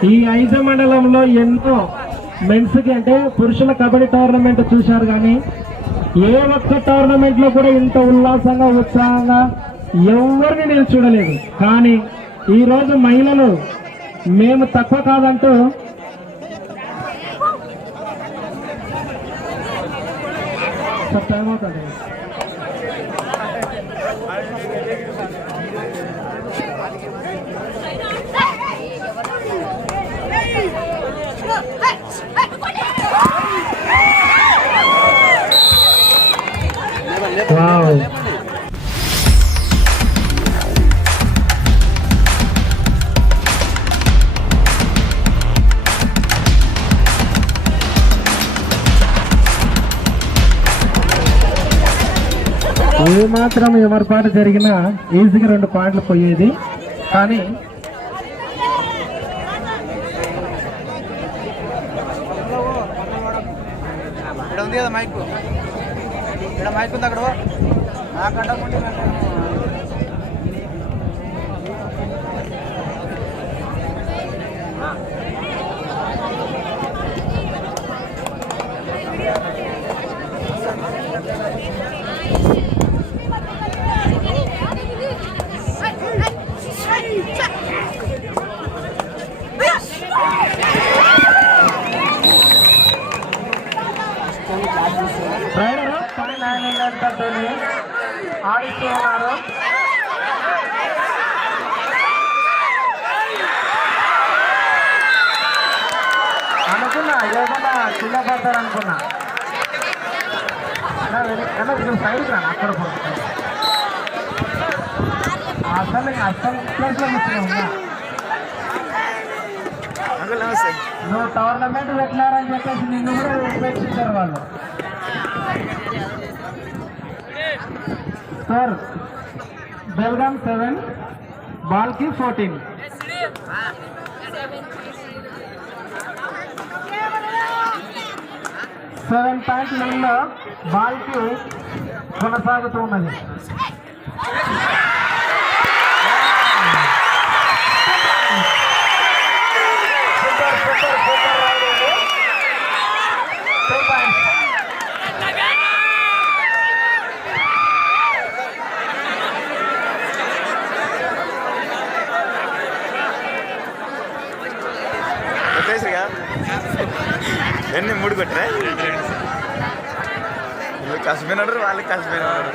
ఈ 5 మండలంలో ఎన్నో మెన్స్ కి అంటే పురుషుల కబడ్డీ టోర్నమెంట్ చూశారు, కానీ ఏ ఒక్క టోర్నమెంట్ లో కూడా ఇంత ఉల్లాసంగా ఉత్సాహంగా ఎవరిని నేను చూడలేదు. కానీ ఈ రోజు మహిళలు మేము తక్కువ కాదంటూ టైం అవుతుంది. వావ్ ఏ మాత్రం ఎవరిపాటు జరిగినా ఈజీగా 2 పాయింట్లు పోయేది. కానీ ఇక్కడ ఉంది కదా మైక్, ఇక్కడ మైక్ ఉంది అక్కడ నాకంటే ఆడిస్తూ ఉన్నారు. అనుకున్నా ఏదన్నా కింద పడతారు అనుకున్నా. సైడ్కి రా అక్కడ అసలు ప్లేస్లో ఉన్నా. నువ్వు టోర్నమెంట్ పెట్టినారని చెప్పేసి నిన్ను కూడా ఉపేక్షించారు వాళ్ళు. సార్ బెల్గాం 7 బాల్కి 14. 7 పాయింట్ లైన్లో బాల్కి కొనసాగుతూ ఉన్నది. సూపర్ సూపర్ సూపర్ రాలేదు. 2 పాయింట్స్. ఎన్ని 3 కొట్టరా కసిపోయినాడు, వాళ్ళకి కసిపోయినాడు.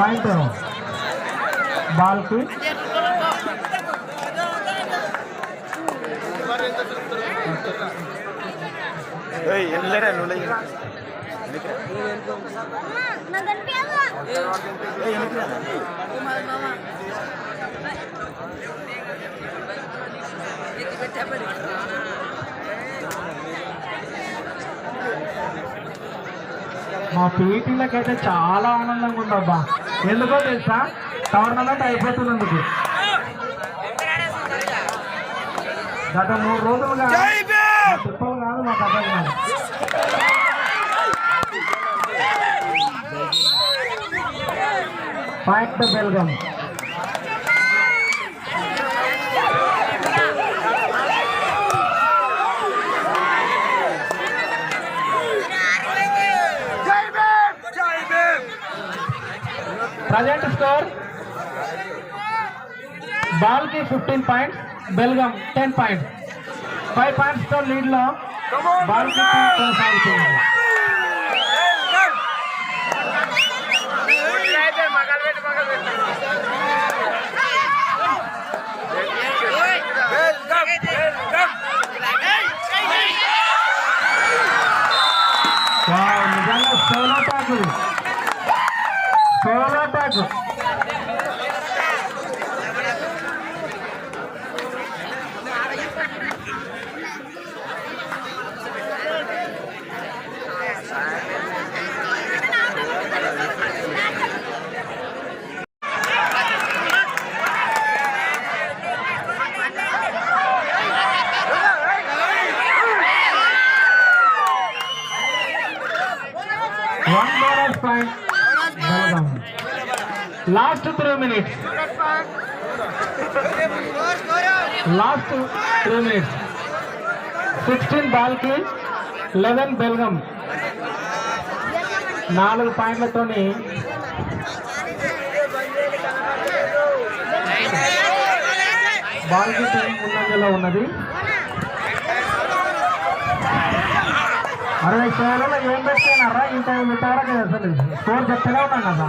పాయింట్ బాల్కి. మా పీటీలకైతే చాలా ఆనందంగా ఉందబ్బా. ఎందుకో తెలుసా, టోర్నమెంట్ అయిపోతున్నందుకు. గత 3 రోజులుగా చెప్పలు కాదు మా కథ కాదు. Point Belgaum. Present score ball కి 15 పాయింట్స్, బెల్గం 10 పాయింట్స్. 5 పాయింట్స్ తో లీడ్ లో బాల్ కి కొనసాగుతుంది. నిజంగా solo pack, solo pack. One bonus point. Last 3 minutes. Last 3 minutes. 16 ball కి 11 బెల్గం. 4 పాయింట్లతోని బాల్ కి టీం ముందంజలో ఉన్నది. 60 సేవలలో ఏం పెట్టినారా ఇంత పెట్టారా కదా, అసలు స్కోర్ చెప్తూనే ఉన్నాం కదా.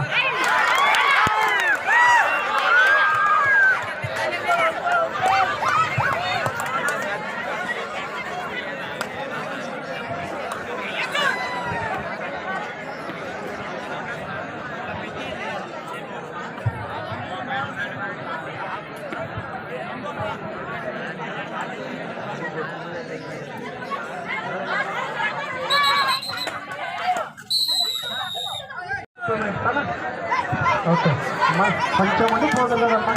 ఓకే అమ్మా, కొంచెం మంది పోగలరమ్మా.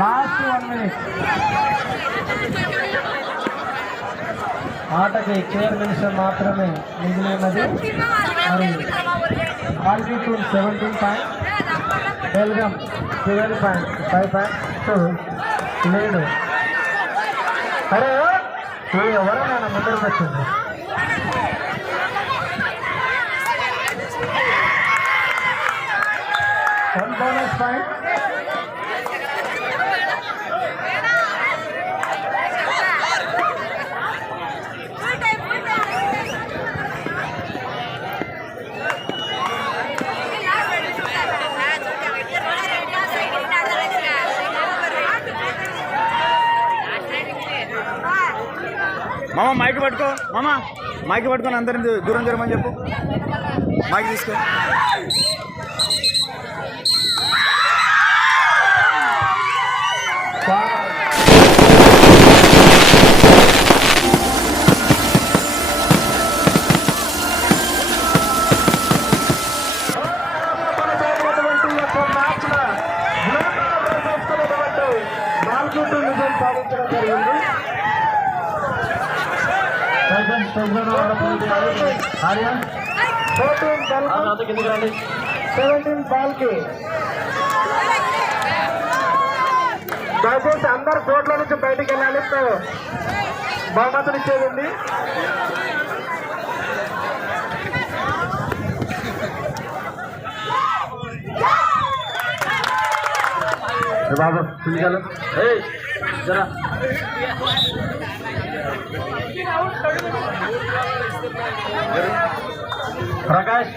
Last 1 minute. ఆటకి కేర్ మినిస్టర్ మాత్రమే మిగిలినది. మరి ఆల్టిట్యూడ్ 17 point, Belgaum 12 point, 5 points lead. అరే ఎవరైనా ముందరికి వచ్చింది. One bonus point. మామ మైక్ పట్టుకో, మామ మైక్ పట్టుకొని అందరిని దూరం జరమని చెప్పు. మైక్ తీసుకో. చుట్టూ విజయం సాధించడం జరిగింది. ఆర్యన్ 17 బాల్ కి దయచేసి అందరు కోర్టుల నుంచి బయటికి వెళ్ళాలి. బహుమతులు ఇచ్చేది ఉంది. బాబు పిల్లలు జరా ప్రకాష్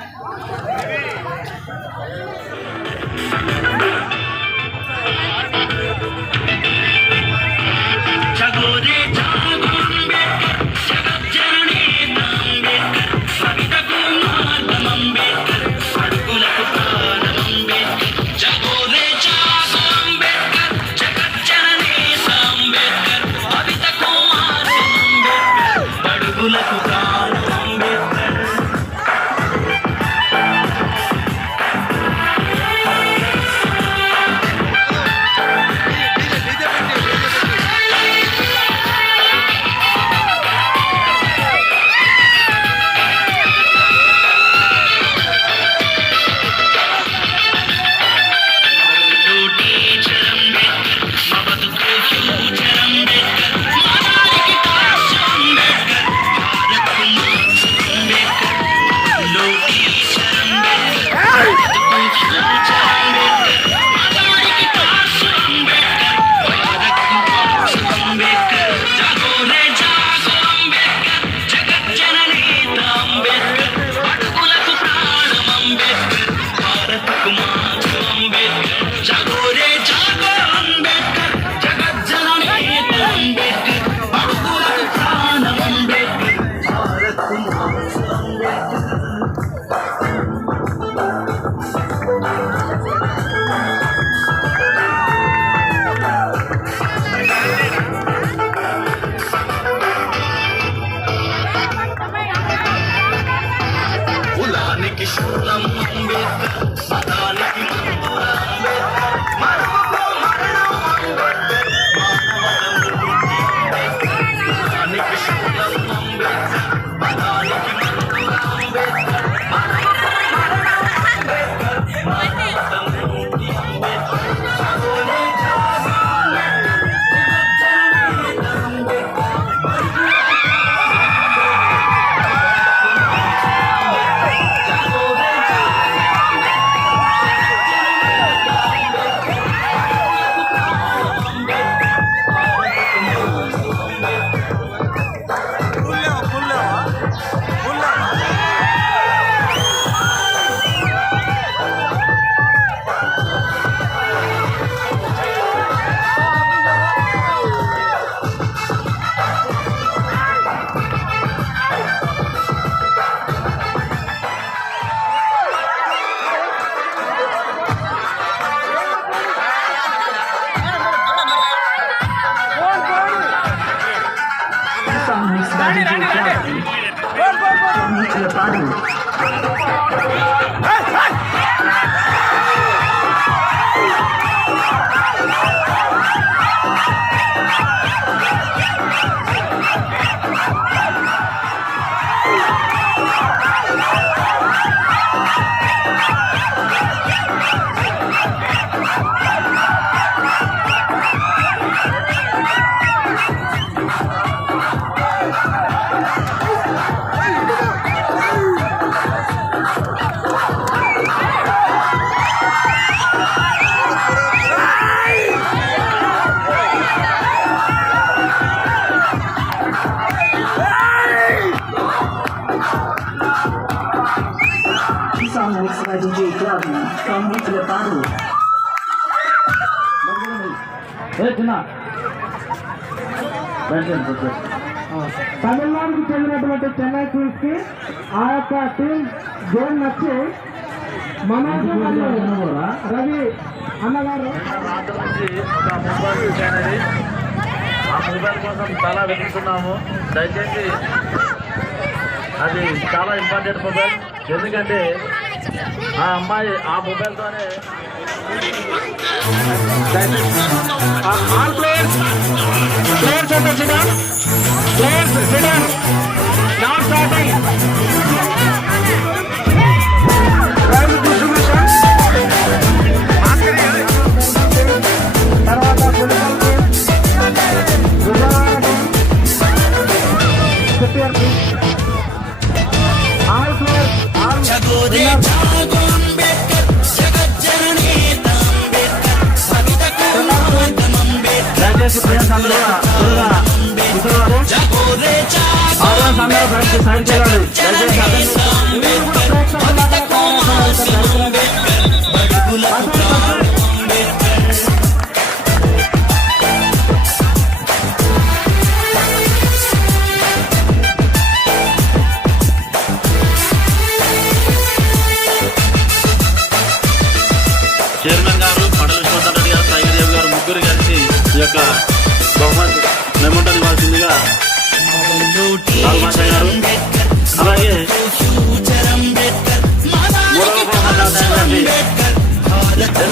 తమిళనాడుకు చెందినటువంటి చెన్నై క్వీన్స్ కి ఆ యొక్క టీం గేమ్ నచ్చి మనోజ్ మరియు రవి అన్నగారు ఆ మొబైల్ కోసం చాలా వెతుకుతున్నాము. దయచేసి అది చాలా ఇంపార్టెంట్ మొబైల్. ఎందుకంటే ఆ అమ్మాయి ఆ మొబైల్తోనే players have to sit down. Players, sit down. Now starting. Prize distribution. తర్వాత political team. Gujarat team. Sit here, please. All players, all winners. దయచేసి ప్లేయర్స్ అందరూ త్వరగా కూర్చోవాలి. ఆడియన్స్ అందరూ బయటకి సైడ్ చేయాలి. దయచేసి చైర్మన్ గారు పడల విశ్వనాథ్ గారు, టైగర్ దేవ్ గారు ముగ్గురు కలిసి ఈ యొక్క బహుమతి మెమోటల్ ఇవ్వాల్సిందిగా లాల్మాచయ్య గారు, అలాగే మూడవ బహుమతి అయినటువంటి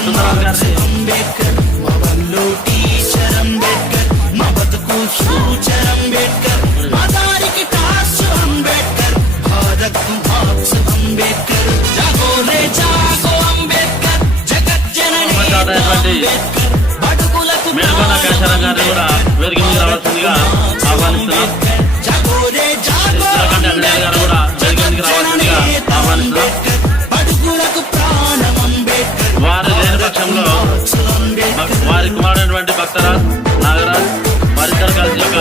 సుందరరావు గారిని మేల్కొండ కేశవరావు గారిని కూడా వేదిక మీద రావాల్సిందిగా ఆహ్వానిస్తున్నాం. ఉత్తరాఖండ్ అంజనేయ గారు కూడా వేదిక మీదకి రావాల్సిందిగా ఆహ్వానిస్తున్నాం. వారు లేని పక్షంలో వారి కుమారుడైనటువంటి భక్తరాజ్, నాగరాజ్ వారిద్దరు కలిసి యొక్క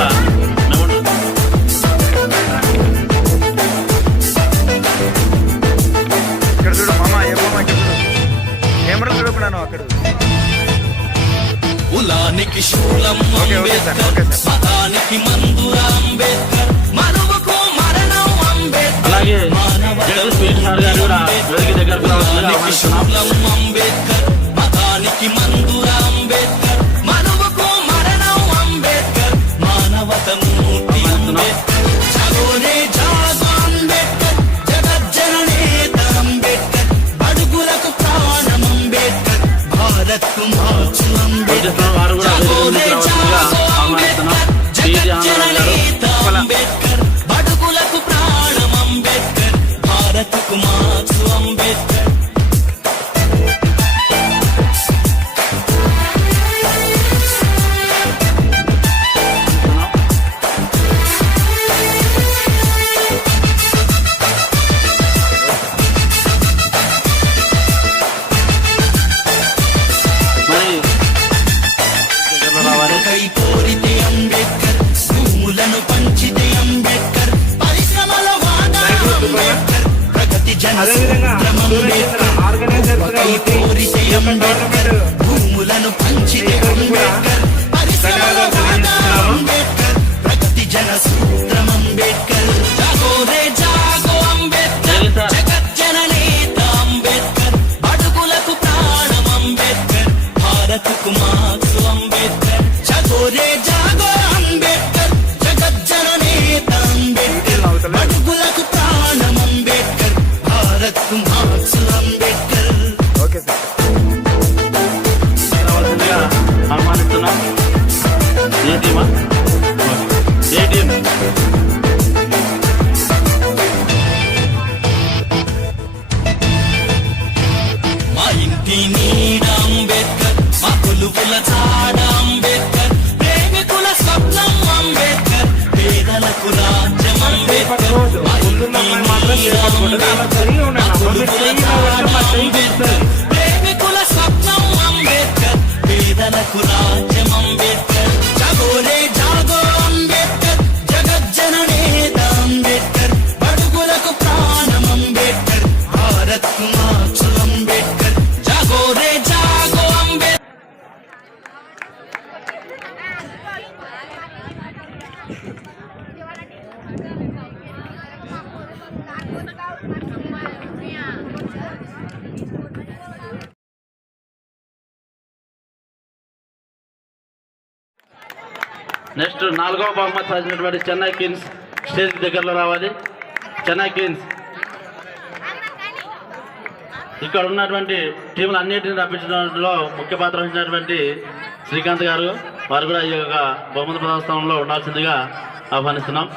ఇక్కడ చూడు మామ, ఏ మామ ఇక్కడ చూడు, కెమెరా చూడకున్నాను అక్కడ. కులానికి శూలం అంబేద్కర్, మతానికి మందుర అంబేద్కర్, మనువకు మరణం అంబేద్కర్. అలాగే జగదీష్ పీఠ్ సార్ గారు కూడా వేదిక దగ్గరకు రావాల్సిందిగా ఆహ్వానిస్తున్నాం. అంబేద్కర్, మతానికి మందుర అంబేద్కర్, మనువకు మరణం అంబేద్కర్, మానవత మూర్తి అంబేద్కర్. జగోరే జాగో అంబేద్కర్, జగజ్జననేత అంబేద్కర్, బడుగులకు ప్రాణం అంబేద్కర్, భారత్కు మార్చు అంబేద్కర్. వారు కూడా వేదిక మీదకి రావాల్సిందిగా ఆహ్వానిస్తున్నాం. టీజీ ఆనందరావు గారు, అంబేద్కర్, బడుగులకు ప్రాణం అంబేద్కర్, భారత్కు మార్చు అంబేద్కర్. మరి దగ్గరలో రావాలి. కై కోరితే అంబేద్కర్, భూములను పంచితే అంబేద్కర్, పరిశ్రమల వాడా అంబేద్కర్, ప్రగతి జన సూత్రం అంబేద్కర్. కై కోరితే అంబేద్కర్, భూములను పంచితే అంబేద్కర్, పరిశ్రమల వాడా అంబేద్కర్, ప్రగతి జన సూత్రం అంబేద్కర్. జాగోరే జాగో అంబేద్కర్, జగజ్జననేత అంబేద్కర్, బడుగులకు ప్రాణం అంబేద్కర్, భారత్కు మార్చు అంబేద్కర్. జగోరే జాగో అంబేద్కర్, జగజ్జననేత అంబేద్కర్, బడుగులకు ప్రాణం అంబేద్కర్, భారత్కు మార్చు అంబేద్కర్. Okay sir. రావాల్సిందిగా ఆహ్వానిస్తున్నాం. ఏ టీమా? ఏ టీం? మా ఇంటి నీడ అంబేద్కర్, మా కొలువుల చాడ అంబేద్కర్, ప్రేమికుల స్వప్నం అంబేద్కర్, పేదలకు రాజ్యం అంబేద్కర్. మా ఇంటి నీడ అంబేద్కర్, మా కొలువుల చాడ అంబేద్కర్, ప్రేమికుల స్వప్నం అంబేద్కర్, పేదలకు రాజ్యం అంబేద్కర్. జగోరే జాగో అంబేద్కర్, జగజ్జననేత అంబేద్కర్, బడుగులకు ప్రాణం అంబేద్కర్, భారత్కు మార్చు అంబేద్కర్. జగోరే జాగో అంబేద్కర్. నెక్స్ట్ 4వ బహుమతి సాధించినటువంటి చెన్నై కింగ్స్ స్టేజ్ దగ్గరలో రావాలి. చెన్నై కింగ్స్ ఇక్కడ ఉన్నటువంటి టీంలు అన్నింటినీ రప్పించడంలో ముఖ్య పాత్ర వహించినటువంటి శ్రీకాంత్ గారు, వారు కూడా ఈ యొక్క బహుమతి ప్రదర్శనలో ఉండాల్సిందిగా ఆహ్వానిస్తున్నాం.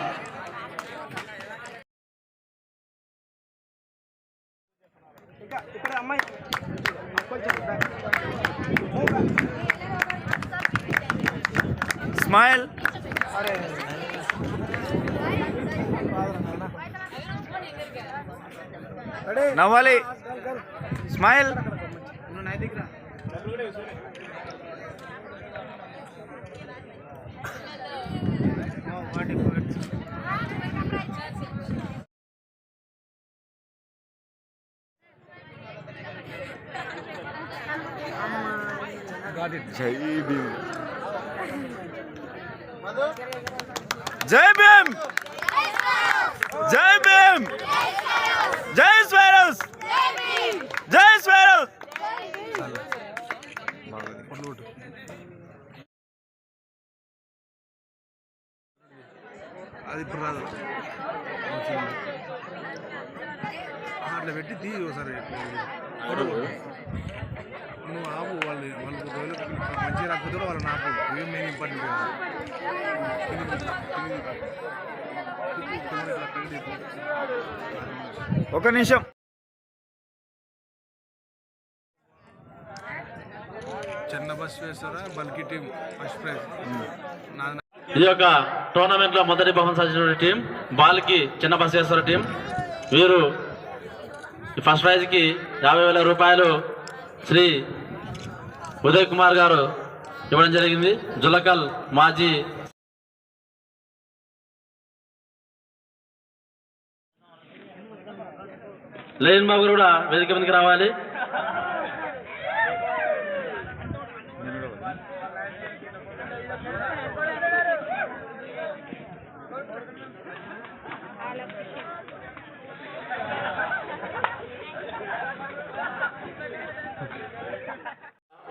స్మైల్. నవ్వాలి. స్మైల్. జై భీమ్. జై భీమ్. జై భీమ్. జై స్వైరస్. జై స్వైరస్. అది ఇప్పుడు రాదు, అట్లా పెట్టి తీ ఒకసారి నువ్వు ఆపు. వాళ్ళు ఒకవేళ మంచిగా రాకపోతే వాళ్ళు నాకు ఏం మెయిన్ ఇంపార్టెంట్. ఒక నిమిషం. చిన్న బస్ వేస్తారా బల్కి టీం ఫస్ట్ ప్రైజ్. ఈ యొక్క టోర్నమెంట్ లో మొదటి బహుమతి సాధించిన టీం బాల్కి చిన్న బసవేశ్వర టీం. వీరు ఫస్ట్ ప్రైజ్ కి 50,000 రూపాయలు శ్రీ ఉదయ్ కుమార్ గారు ఇవ్వడం జరిగింది. జులకల్ మాజీ లైన్ బాబు కూడా వేదిక మీదకి రావాలి.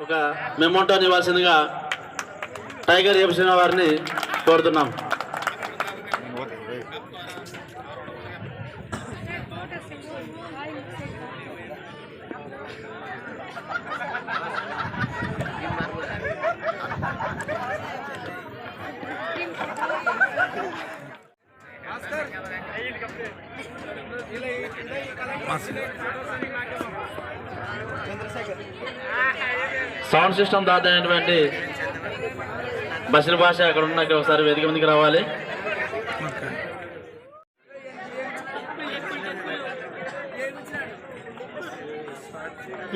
ఒక మెమోంటోని ఇవ్వాల్సిందిగా టైగర్ ఏపీ వారిని కోరుతున్నాం. సౌండ్ సిస్టమ్ దాత అయినటువంటి బషీర్ భాష అక్కడ ఉన్న ఒకసారి వేదిక ముందుకు రావాలి.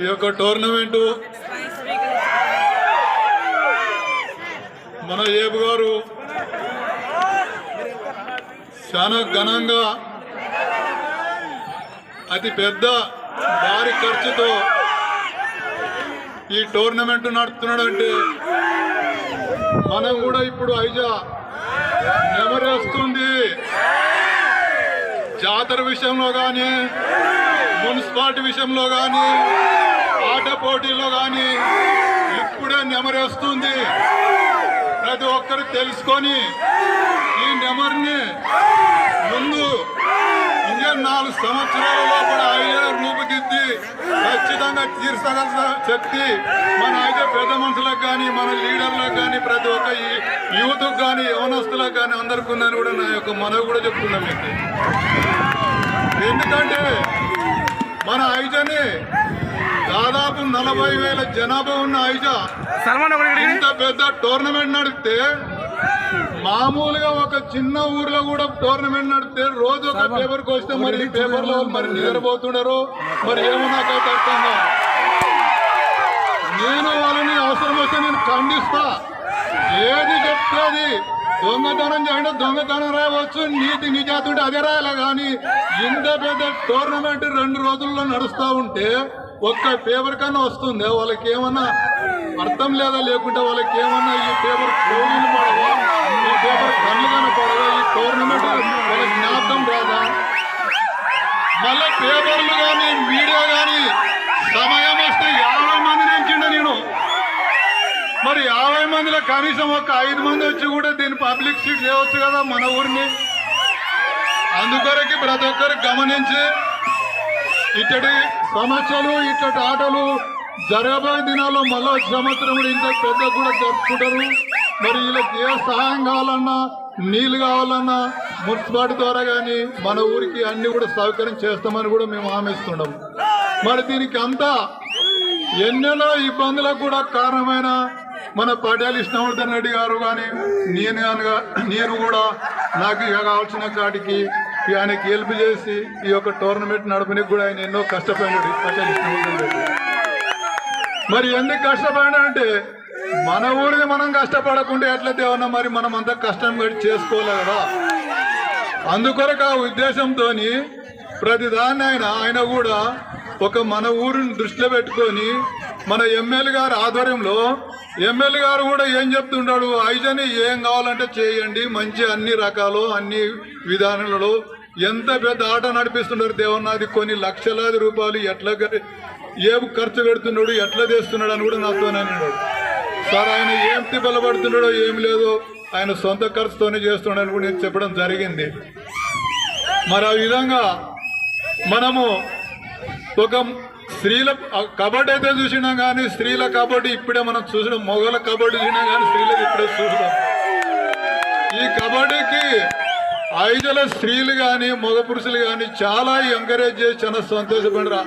ఈ యొక్క టోర్నమెంటు మన ఏబు గారు చాలా ఘనంగా అతి పెద్ద భారీ ఖర్చుతో ఈ టోర్నమెంట్ నడుపుతున్నాడంటే మనం కూడా ఇప్పుడు ఐజా నెమరేస్తుంది. జాతర విషయంలో కానీ, మున్సిపాలిటీ విషయంలో కానీ, ఆట పోటీలో కానీ ఇప్పుడే నెమరేస్తుంది. ప్రతి ఒక్కరు తెలుసుకొని ఈ నెమర్ని ముందు 4 సంవత్సరాల లోపల ఐజా రూపుదిద్ది ఖచ్చితంగా తీర్చగల శక్తి మన ఐజా పెద్ద మనుషులకు కానీ, మన లీడర్లకు కానీ, ప్రతి ఒక్క యూత్కు కానీ, యవనస్తులకు కానీ అందరికీ ఉందని కూడా నా యొక్క మనవి కూడా చెప్తున్నాం మీకు. ఎందుకంటే మన ఐజాని దాదాపు 40,000 జనాభా ఉన్న ఐజా ఇంత పెద్ద టోర్నమెంట్ నడిపితే, మామూలుగా ఒక చిన్న ఊర్లో కూడా టోర్నమెంట్ నడిపితే రోజు ఒక పేపర్కి వస్తే మరి పేపర్లో మరి నిద్రపోతున్నారు, మరి ఏమో నాకైతే అర్థం కాదు. నేను వాళ్ళని అవసరం వస్తే నేను ఖండిస్తా. ఏది చెప్తే అది దొంగతనం చేయండి, దొంగతనం రాయవచ్చు, నీతి నిజాతుంటే అదే రాయాలి. కానీ ఇంత పెద్ద టోర్నమెంట్ 2 రోజుల్లో నడుస్తూ ఉంటే ఒక్క పేపర్ కన్నా వస్తుంది. వాళ్ళకి ఏమన్నా అర్థం లేదా? లేకుంటే వాళ్ళకి ఏమన్నా ఈ పేపర్ కోడిలు పడవా, ఈ పేపర్ కళ్ళు కనపడవా, ఈ టోర్నమెంట్ వాళ్ళకి జ్ఞాపకం రాదా? మళ్ళీ పేపర్లు కానీ, మీడియా కానీ సమయం వస్తే 50 మందిని ఎంచిండ నేను. మరి 50 మందిలో కనీసం ఒక 5 మంది వచ్చి కూడా దీన్ని పబ్లిక్ సీట్ చేయవచ్చు కదా మన ఊరిని. అందుకొరకు ప్రతి ఒక్కరు గమనించి ఇట్టడి సమస్యలు, ఇట్టటి ఆటలు జరగబోయే దినాల్లో మళ్ళీ సంవత్సరం కూడా ఇంత పెద్ద కూడా జరుపుకుంటారు. మరి వీళ్ళకి ఏ సహాయం కావాలన్నా నీళ్ళు కావాలన్నా మున్సిపాలిటీ ద్వారా కానీ మన ఊరికి అన్ని కూడా సౌకర్యం చేస్తామని కూడా మేము హామీ ఇస్తున్నాం. మరి దీనికి అంతా ఎన్నెన్నో ఇబ్బందులకు కూడా కారణమైన మన పటేల్ విష్ణువర్ధన్ రెడ్డి గారు కానీ నేను కూడా నాకు కావాల్సిన కాటికి ఆయనకి హెల్ప్ చేసి ఈ యొక్క టోర్నమెంట్ నడపనికి కూడా ఆయన ఎన్నో కష్టపడినాడు పటేల్ విష్ణువర్ధన్ రెడ్డి. మరి ఎందుకు కష్టపడినాడంటే మన ఊరిని మనం కష్టపడకుండా ఎట్లయితే ఉన్నా మరి మనం అంతా కష్టం కట్టి చేసుకోవాలి కదా. అందుకొరకు ఆ ఉద్దేశంతో ప్రతిదాన్ని ఆయన కూడా ఒక మన ఊరిని దృష్టిలో పెట్టుకొని మన ఎమ్మెల్యే గారి ఆధ్వర్యంలో ఎమ్మెల్యే గారు కూడా ఏం చెప్తుంటాడు, ఐజని ఏం కావాలంటే చేయండి, మంచి అన్ని రకాలు అన్ని విధానాలలో ఎంత పెద్ద ఆట నడిపిస్తున్నాడు దేవన్నాది, కొన్ని లక్షలాది రూపాయలు ఎట్లా ఏ ఖర్చు పెడుతున్నాడు ఎట్లా తెస్తున్నాడు అని కూడా నాతో అన్నాడు. సార్ ఆయన ఏం తిప్పలబడుతున్నాడో ఏం లేదో ఆయన సొంత ఖర్చుతోనే చేస్తున్నాడని కూడా నేను చెప్పడం జరిగింది. మరి ఆ విధంగా మనము ఒక స్త్రీల కబడ్డీ అయితే చూసినాం కానీ స్త్రీల కబడ్డీ ఇప్పుడే మనం చూసినాం, మొగల కబడ్డీ చూసినాం కానీ స్త్రీలకు ఇప్పుడే చూసినాం. ఈ కబడ్డీకి ఐదుల స్త్రీలు కానీ మగ పురుషులు కానీ చాలా ఎంకరేజ్ చేసి చాలా సంతోషపడరా.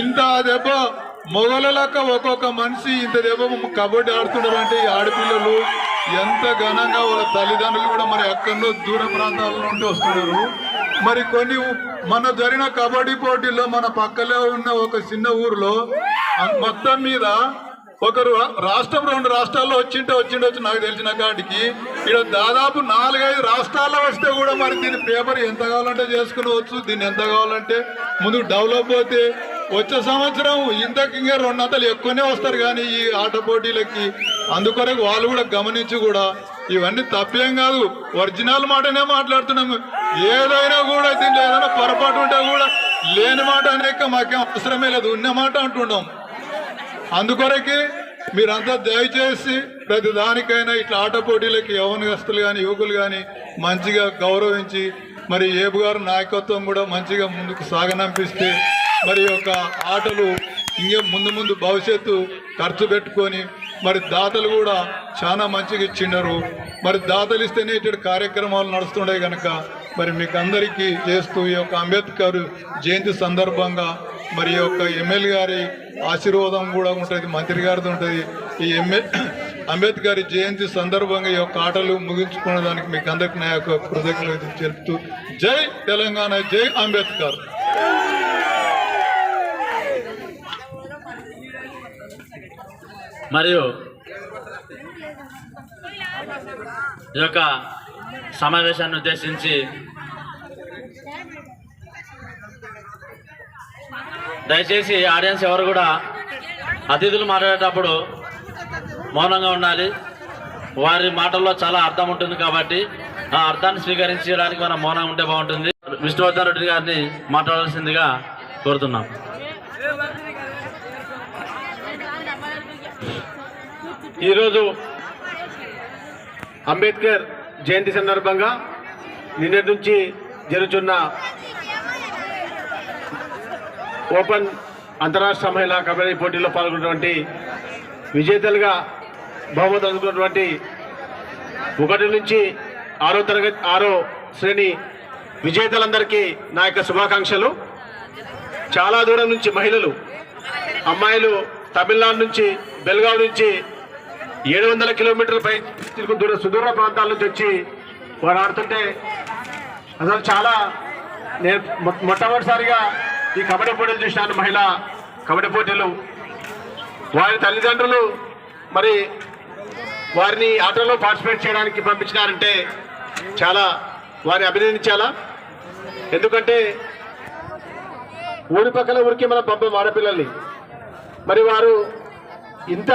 ఇంత దెబ్బ మొగల లెక్క ఒక్కొక్క మనిషి ఇంత దెబ్బ కబడ్డీ ఆడుతున్నారు అంటే ఈ ఆడపిల్లలు ఎంత ఘనంగా వాళ్ళ తల్లిదండ్రులు కూడా మరి ఎక్కడో దూర ప్రాంతాల నుండి వస్తున్నారు. మరి కొన్ని మన జరిగిన కబడ్డీ పోటీల్లో మన పక్కలో ఉన్న ఒక చిన్న ఊరిలో మొత్తం మీద ఒకరు రాష్ట్రం 2 రాష్ట్రాల్లో వచ్చిండొచ్చు నాకు తెలిసిన కాడికి. ఇక్కడ దాదాపు 4-5 రాష్ట్రాల్లో వస్తే కూడా మరి దీని పేపర్ ఎంత కావాలంటే చేసుకునవచ్చు, దీన్ని ఎంత కావాలంటే ముందుకు డెవలప్ అవుతే వచ్చే సంవత్సరం ఇంతకు 200 ఎక్కువనే వస్తారు కానీ ఈ ఆట పోటీలకి. అందుకొరకు వాళ్ళు కూడా గమనించి కూడా ఇవన్నీ తప్పేం కాదు, ఒరిజినల్ మాటనే మాట్లాడుతున్నాము. ఏదైనా కూడా దీంట్లో ఏదైనా పొరపాటు ఉంటే కూడా లేని మాట అనేక మాకేం అవసరమే లేదు, ఉన్న మాట అంటున్నాం. అందుకొరకే మీరంతా దయచేసి ప్రతి దానికైనా ఇట్లా ఆట పోటీలకి యవ్వనస్తులు కానీ యువకులు కానీ మంచిగా గౌరవించి మరి ఏబు గారు నాయకత్వం కూడా మంచిగా ముందుకు సాగనంపిస్తే మరి యొక్క ఆటలు ఇంకే ముందు భవిష్యత్తు ఖర్చు పెట్టుకొని మరి దాతలు కూడా చాలా మంచిగా ఇచ్చిన్నారు. మరి దాతలు ఇస్తేనే ఇటు కార్యక్రమాలు నడుస్తుండే కనుక మరి మీకు అందరికీ చేస్తూ ఈ యొక్క అంబేద్కర్ జయంతి సందర్భంగా మరి యొక్క ఎమ్మెల్యే గారి ఆశీర్వాదం కూడా ఉంటుంది, మంత్రి గారిది ఉంటుంది. ఈ అంబేద్కర్ జయంతి సందర్భంగా ఈ యొక్క ఆటలు ముగించుకునే దానికి మీకు అందరికీ నా యొక్క కృతజ్ఞతలు చెప్తూ జై తెలంగాణ, జై అంబేద్కర్. మరియు ఈ యొక్క సమావేశాన్ని ఉద్దేశించి దయచేసి ఆడియన్స్ ఎవరు కూడా అతిథులు మాట్లాడేటప్పుడు మౌనంగా ఉండాలి. వారి మాటల్లో చాలా అర్థం ఉంటుంది కాబట్టి ఆ అర్థాన్ని స్వీకరించడానికి మనం మౌనంగా ఉంటే బాగుంటుంది. విష్ణువర్ధన్ రెడ్డి గారిని మాట్లాడాల్సిందిగా కోరుతున్నాం. ఈరోజు అంబేద్కర్ జయంతి సందర్భంగా నిన్నటి నుంచి జరుగుతున్న ఓపెన్ అంతరాష్ట్ర మహిళా కబడ్డీ పోటీలో పాల్గొన్నటువంటి విజేతలుగా బహుమతి అందుకున్నటువంటి 1 నుంచి 6వ శ్రేణి విజేతలందరికీ నా యొక్క శుభాకాంక్షలు. చాలా దూరం నుంచి మహిళలు, అమ్మాయిలు తమిళనాడు నుంచి, బెల్గావ్ నుంచి 700 కిలోమీటర్ల పై సుదూర ప్రాంతాల నుంచి వచ్చి వారు ఆడుతుంటే అసలు చాలా నేను మొట్టమొదటిసారిగా ఈ కబడ్డీ పోటీలు చూసినాను, మహిళా కబడ్డీ పోటీలు. వారి తల్లిదండ్రులు మరి వారిని ఆటలో పార్టిసిపేట్ చేయడానికి పంపించినారంటే చాలా వారిని అభినందించాలా. ఎందుకంటే ఊరి పక్కన ఊరికి మనం పంపం ఆడపిల్లల్ని, మరి వారు ఇంత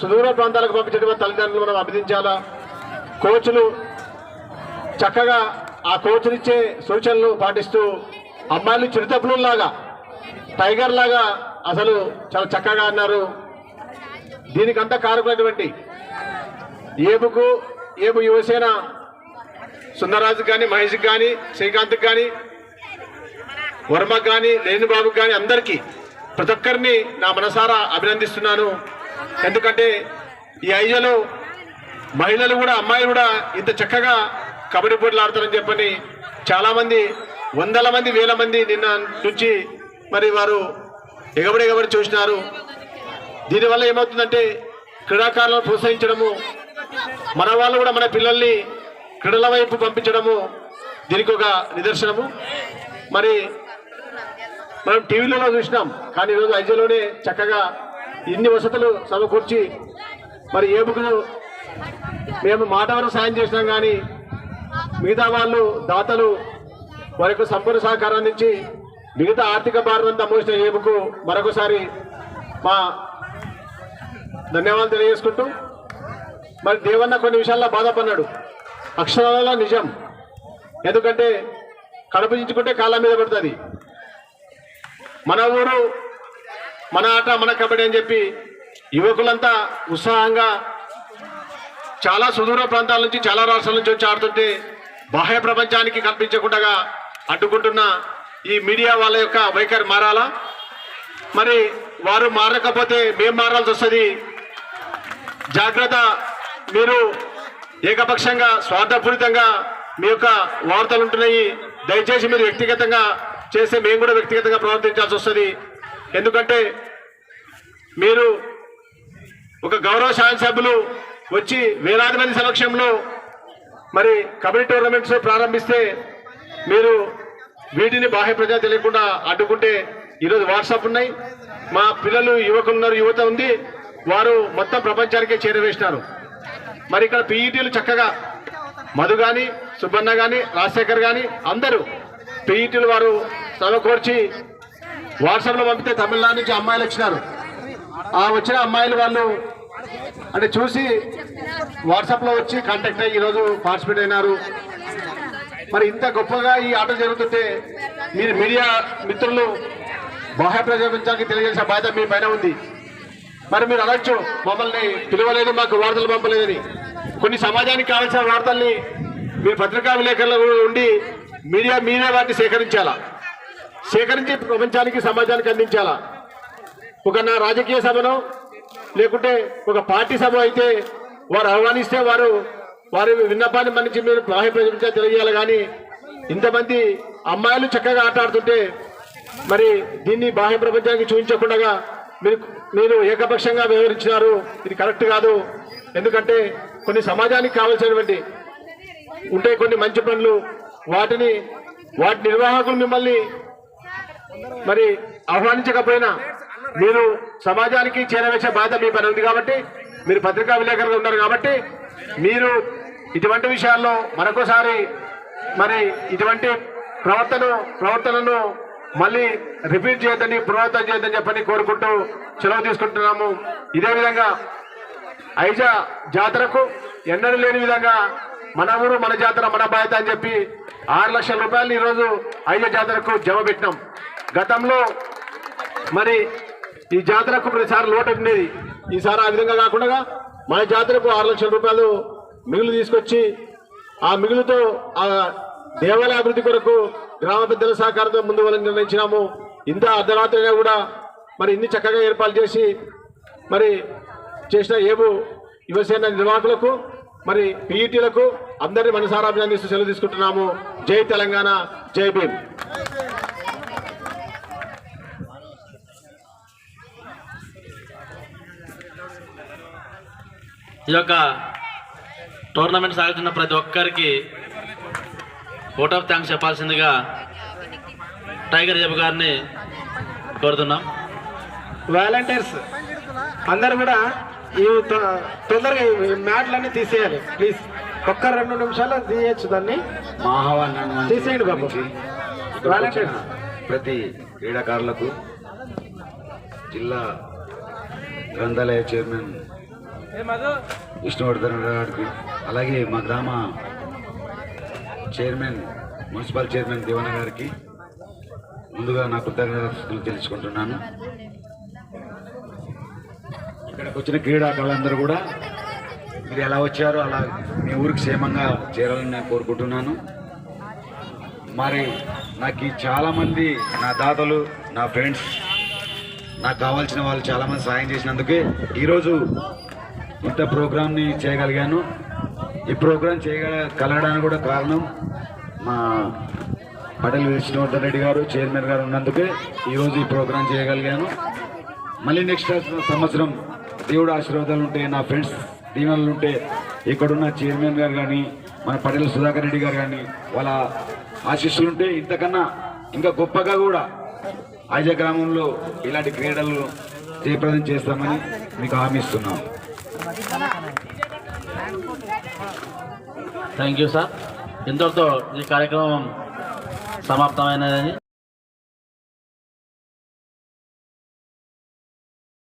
సుదూర ప్రాంతాలకు పంపించడం తల్లిదండ్రులు మనం అభినందించాలా. కోచ్లు చక్కగా ఆ కోచ్లు ఇచ్చే సూచనలు పాటిస్తూ అమ్మాయిలు చిరుతపులాగా టైగర్ లాగా అసలు చాలా చక్కగా అన్నారు. దీనికంతా కారకులైనటువంటి ఏబు యువసేన సుందరరాజుకి కానీ, మహేష్కి కానీ, శ్రీకాంత్కి కానీ, వర్మకి కానీ, లేని బాబుకి కానీ అందరికీ ప్రతి ఒక్కరిని నా మనసారా అభినందిస్తున్నాను. ఎందుకంటే ఈ ఐజలో మహిళలు కూడా అమ్మాయిలు కూడా ఇంత చక్కగా కబడ్డీ పోటీలు ఆడతారని చెప్పని చాలామంది వందల మంది వేల మంది నిన్న నుంచి మరి వారు ఎగబడి చూసినారు. దీనివల్ల ఏమవుతుందంటే క్రీడాకారులను ప్రోత్సహించడము, మన వాళ్ళు కూడా మన పిల్లల్ని క్రీడల వైపు పంపించడము దీనికి ఒక నిదర్శనము. మరి మనం టీవీలలో చూసినాం, కానీ ఈరోజు ఐజీలోనే చక్కగా ఇన్ని వసతులు సమకూర్చి మరి ఏపుకు మేము మాట వరకు సాయం చేసినాం, కానీ మిగతా వాళ్ళు దాతలు వారికి సంపూర్ణ సహకారాన్ని ఇచ్చి మిగతా ఆర్థిక భారం అంతా మోసిన ఏపుకు మరొకసారి మా ధన్యవాదాలు తెలియజేసుకుంటూ, మరి దేవన్న కొన్ని విషయాల్లో బాధపడినాడు. అక్షరాల నిజం. ఎందుకంటే కడుపు చించుకుంటే కాళ్ళ మీద పడుతుంది. మన ఊరు మన ఆట మన కబడ్డీ అని చెప్పి యువకులంతా ఉత్సాహంగా చాలా సుదూర ప్రాంతాల నుంచి చాలా రాష్ట్రాల నుంచి వచ్చి ఆడుతుంటే బాహ్య ప్రపంచానికి కనిపించకుండా అడ్డుకుంటున్న ఈ మీడియా వాళ్ళ యొక్క వైఖరి మారాలా. మరి వారు మారకపోతే మేము మారాల్సి వస్తుంది. జాగ్రత్త. మీరు ఏకపక్షంగా స్వార్థపూరితంగా మీ యొక్క వార్తలు ఉంటున్నాయి. దయచేసి మీరు వ్యక్తిగతంగా చేస్తే మేము కూడా వ్యక్తిగతంగా ప్రవర్తించాల్సి వస్తుంది. ఎందుకంటే మీరు ఒక గౌరవ శాసనసభ్యులు వచ్చి వేలాది మంది సమక్షంలో మరి కబడ్డీ టోర్నమెంట్స్ ప్రారంభిస్తే మీరు వీటిని బాహ్య ప్రజా తెలియకుండా అడ్డుకుంటే, ఈరోజు వాట్సాప్ ఉన్నాయి, మా పిల్లలు యువకులు ఉన్నారు, యువత ఉంది, వారు మొత్తం ప్రపంచానికే చేరవేసినారు. మరి ఇక్కడ పీఈటీలు చక్కగా మధు కానీ సుబ్బన్న కానీ రాజశేఖర్ కానీ అందరూ పీఈటీలు వారు సమకూర్చి వాట్సాప్లో పంపితే తమిళనాడు నుంచి అమ్మాయిలు వచ్చినారు. ఆ వచ్చిన అమ్మాయిలు వాళ్ళు అంటే చూసి వాట్సాప్లో వచ్చి కాంటాక్ట్ అయ్యి ఈరోజు పార్టిసిపేట్ అయినారు. మరి ఇంత గొప్పగా ఈ ఆట జరుగుతుంటే మీరు మీడియా మిత్రులు బాహ్య ప్రజాపించానికి తెలియజేసే బాధ్యత మీ పైన ఉంది. మరి మీరు అనొచ్చు, మమ్మల్ని పిలవలేదు, మాకు వార్తలు పంపలేదని. కొన్ని సమాజానికి కావాల్సిన వార్తల్ని మీరు పత్రికా విలేకరులు ఉండి మీరే వాటిని సేకరించి ప్రపంచానికి సమాజానికి అందించాలా. ఒక నా రాజకీయ సభను లేకుంటే ఒక పార్టీ సభ అయితే వారు ఆహ్వానిస్తే వారి విన్నపాన్ని మన్నించి మీరు బాహ్య ప్రజా తెలియజేయాలి. కానీ ఇంతమంది అమ్మాయిలు చక్కగా ఆట ఆడుతుంటే మరి దీన్ని బాహ్య ప్రపంచానికి చూపించకుండా మీరు ఏకపక్షంగా వ్యవహరించినారు. ఇది కరెక్ట్ కాదు. ఎందుకంటే కొన్ని సమాజానికి కావాల్సినటువంటి ఉంటే కొన్ని మంచి పనులు వాటి నిర్వాహకులు మిమ్మల్ని మరి ఆహ్వానించకపోయినా మీరు సమాజానికి చేరవేసే బాధ్యత మీ పని ఉంది. కాబట్టి మీరు పత్రికా విలేకరులు ఉన్నారు కాబట్టి మీరు ఇటువంటి విషయాల్లో మరొకసారి మరి ఇటువంటి ప్రవర్తనను మళ్ళీ రిపీట్ చేయొద్దని, పునరావృతం చేయొద్దని చెప్పని కోరుకుంటూ సెలవు తీసుకుంటున్నాము. ఇదే విధంగా ఐజా జాతరకు ఎన్నడూ లేని విధంగా మన ఊరు మన జాతర మన బాధ్యత అని చెప్పి 6 లక్షల రూపాయలు ఈరోజు ఐజా జాతరకు జమ పెట్టినాం. గతంలో మరి ఈ జాతరకు ప్రతిసారి లోటు ఉండేది. ఈసారి ఆ విధంగా కాకుండా మన జాతరకు 6 లక్షల రూపాయలు మిగులు తీసుకొచ్చి ఆ మిగులుతో ఆ దేవాలయ అభివృద్ధి కొరకు గ్రామ పెద్దల సహకారంతో ముందు వాళ్ళని నిర్ణయించినాము. ఇంత అర్ధరాత్రిగా కూడా మరి ఇన్ని చక్కగా ఏర్పాటు చేసి మరి చేసిన యువసేన నిర్వాహకులకు మరి పీఈటీలకు అందరినీ మనసారా అభినందిస్తూ సెలవు తీసుకుంటున్నాము. జై తెలంగాణ, జై భీమ్. ఈ యొక్క టోర్నమెంట్ సాగుతున్న ప్రతి ఒక్కరికి ఓట్ ఆఫ్ థ్యాంక్స్ చెప్పాల్సిందిగా టైగర్ జబ్ గారిని కోరుతున్నాం. వాలంటీర్స్ అందరు కూడా ఈ తొందరగా మ్యాట్లన్నీ తీసేయాలి ప్లీజ్. ఒక్క 2 నిమిషాలు తీయచ్చు, దాన్ని తీసేయండి బాబు. వాలంటీర్స్ ప్రతి క్రీడాకారులకు, జిల్లా గ్రంథాలయ చైర్మన్ విష్ణువర్ధన్ గారికి, అలాగే మా గ్రామ మున్సిపల్ చైర్మన్ దేవన్న గారికి ముందుగా నా కృతజ్ఞతలు తెలుసుకుంటున్నాను. ఇక్కడికి వచ్చిన క్రీడాకారులందరూ కూడా మీరు ఎలా వచ్చారో అలా మీ ఊరికి క్షేమంగా చేరాలని నేను కోరుకుంటున్నాను. మరి నాకు చాలామంది నా దాతలు, నా ఫ్రెండ్స్, నాకు కావాల్సిన వాళ్ళు చాలామంది సాయం చేసినందుకే ఈరోజు ఇంత ప్రోగ్రామ్ని చేయగలిగాను. ఈ ప్రోగ్రాం చేయగలగడానికి కూడా కారణం మా పటేల్ విష్ణువర్ధన్ రెడ్డి గారు చైర్మన్ గారు ఉన్నందుకే ఈరోజు ఈ ప్రోగ్రాం చేయగలిగాను. మళ్ళీ నెక్స్ట్ సంవత్సరం దేవుడు ఆశీర్వాదాలు ఉంటే, నా ఫ్రెండ్స్ దీవెనలు ఉంటే, ఇక్కడున్న చైర్మన్ గారు కానీ మన పటేల్ సుధాకర్ రెడ్డి గారు కానీ వాళ్ళ ఆశీస్సులు ఉంటే ఇంతకన్నా ఇంకా గొప్పగా కూడా ఆజా గ్రామంలో ఇలాంటి క్రీడలు జయప్రదం చేస్తామని మీకు హామీ ఇస్తున్నాం. Thank you sir. ఇంతటితో ఈ కార్యక్రమం సమాప్తమైనదని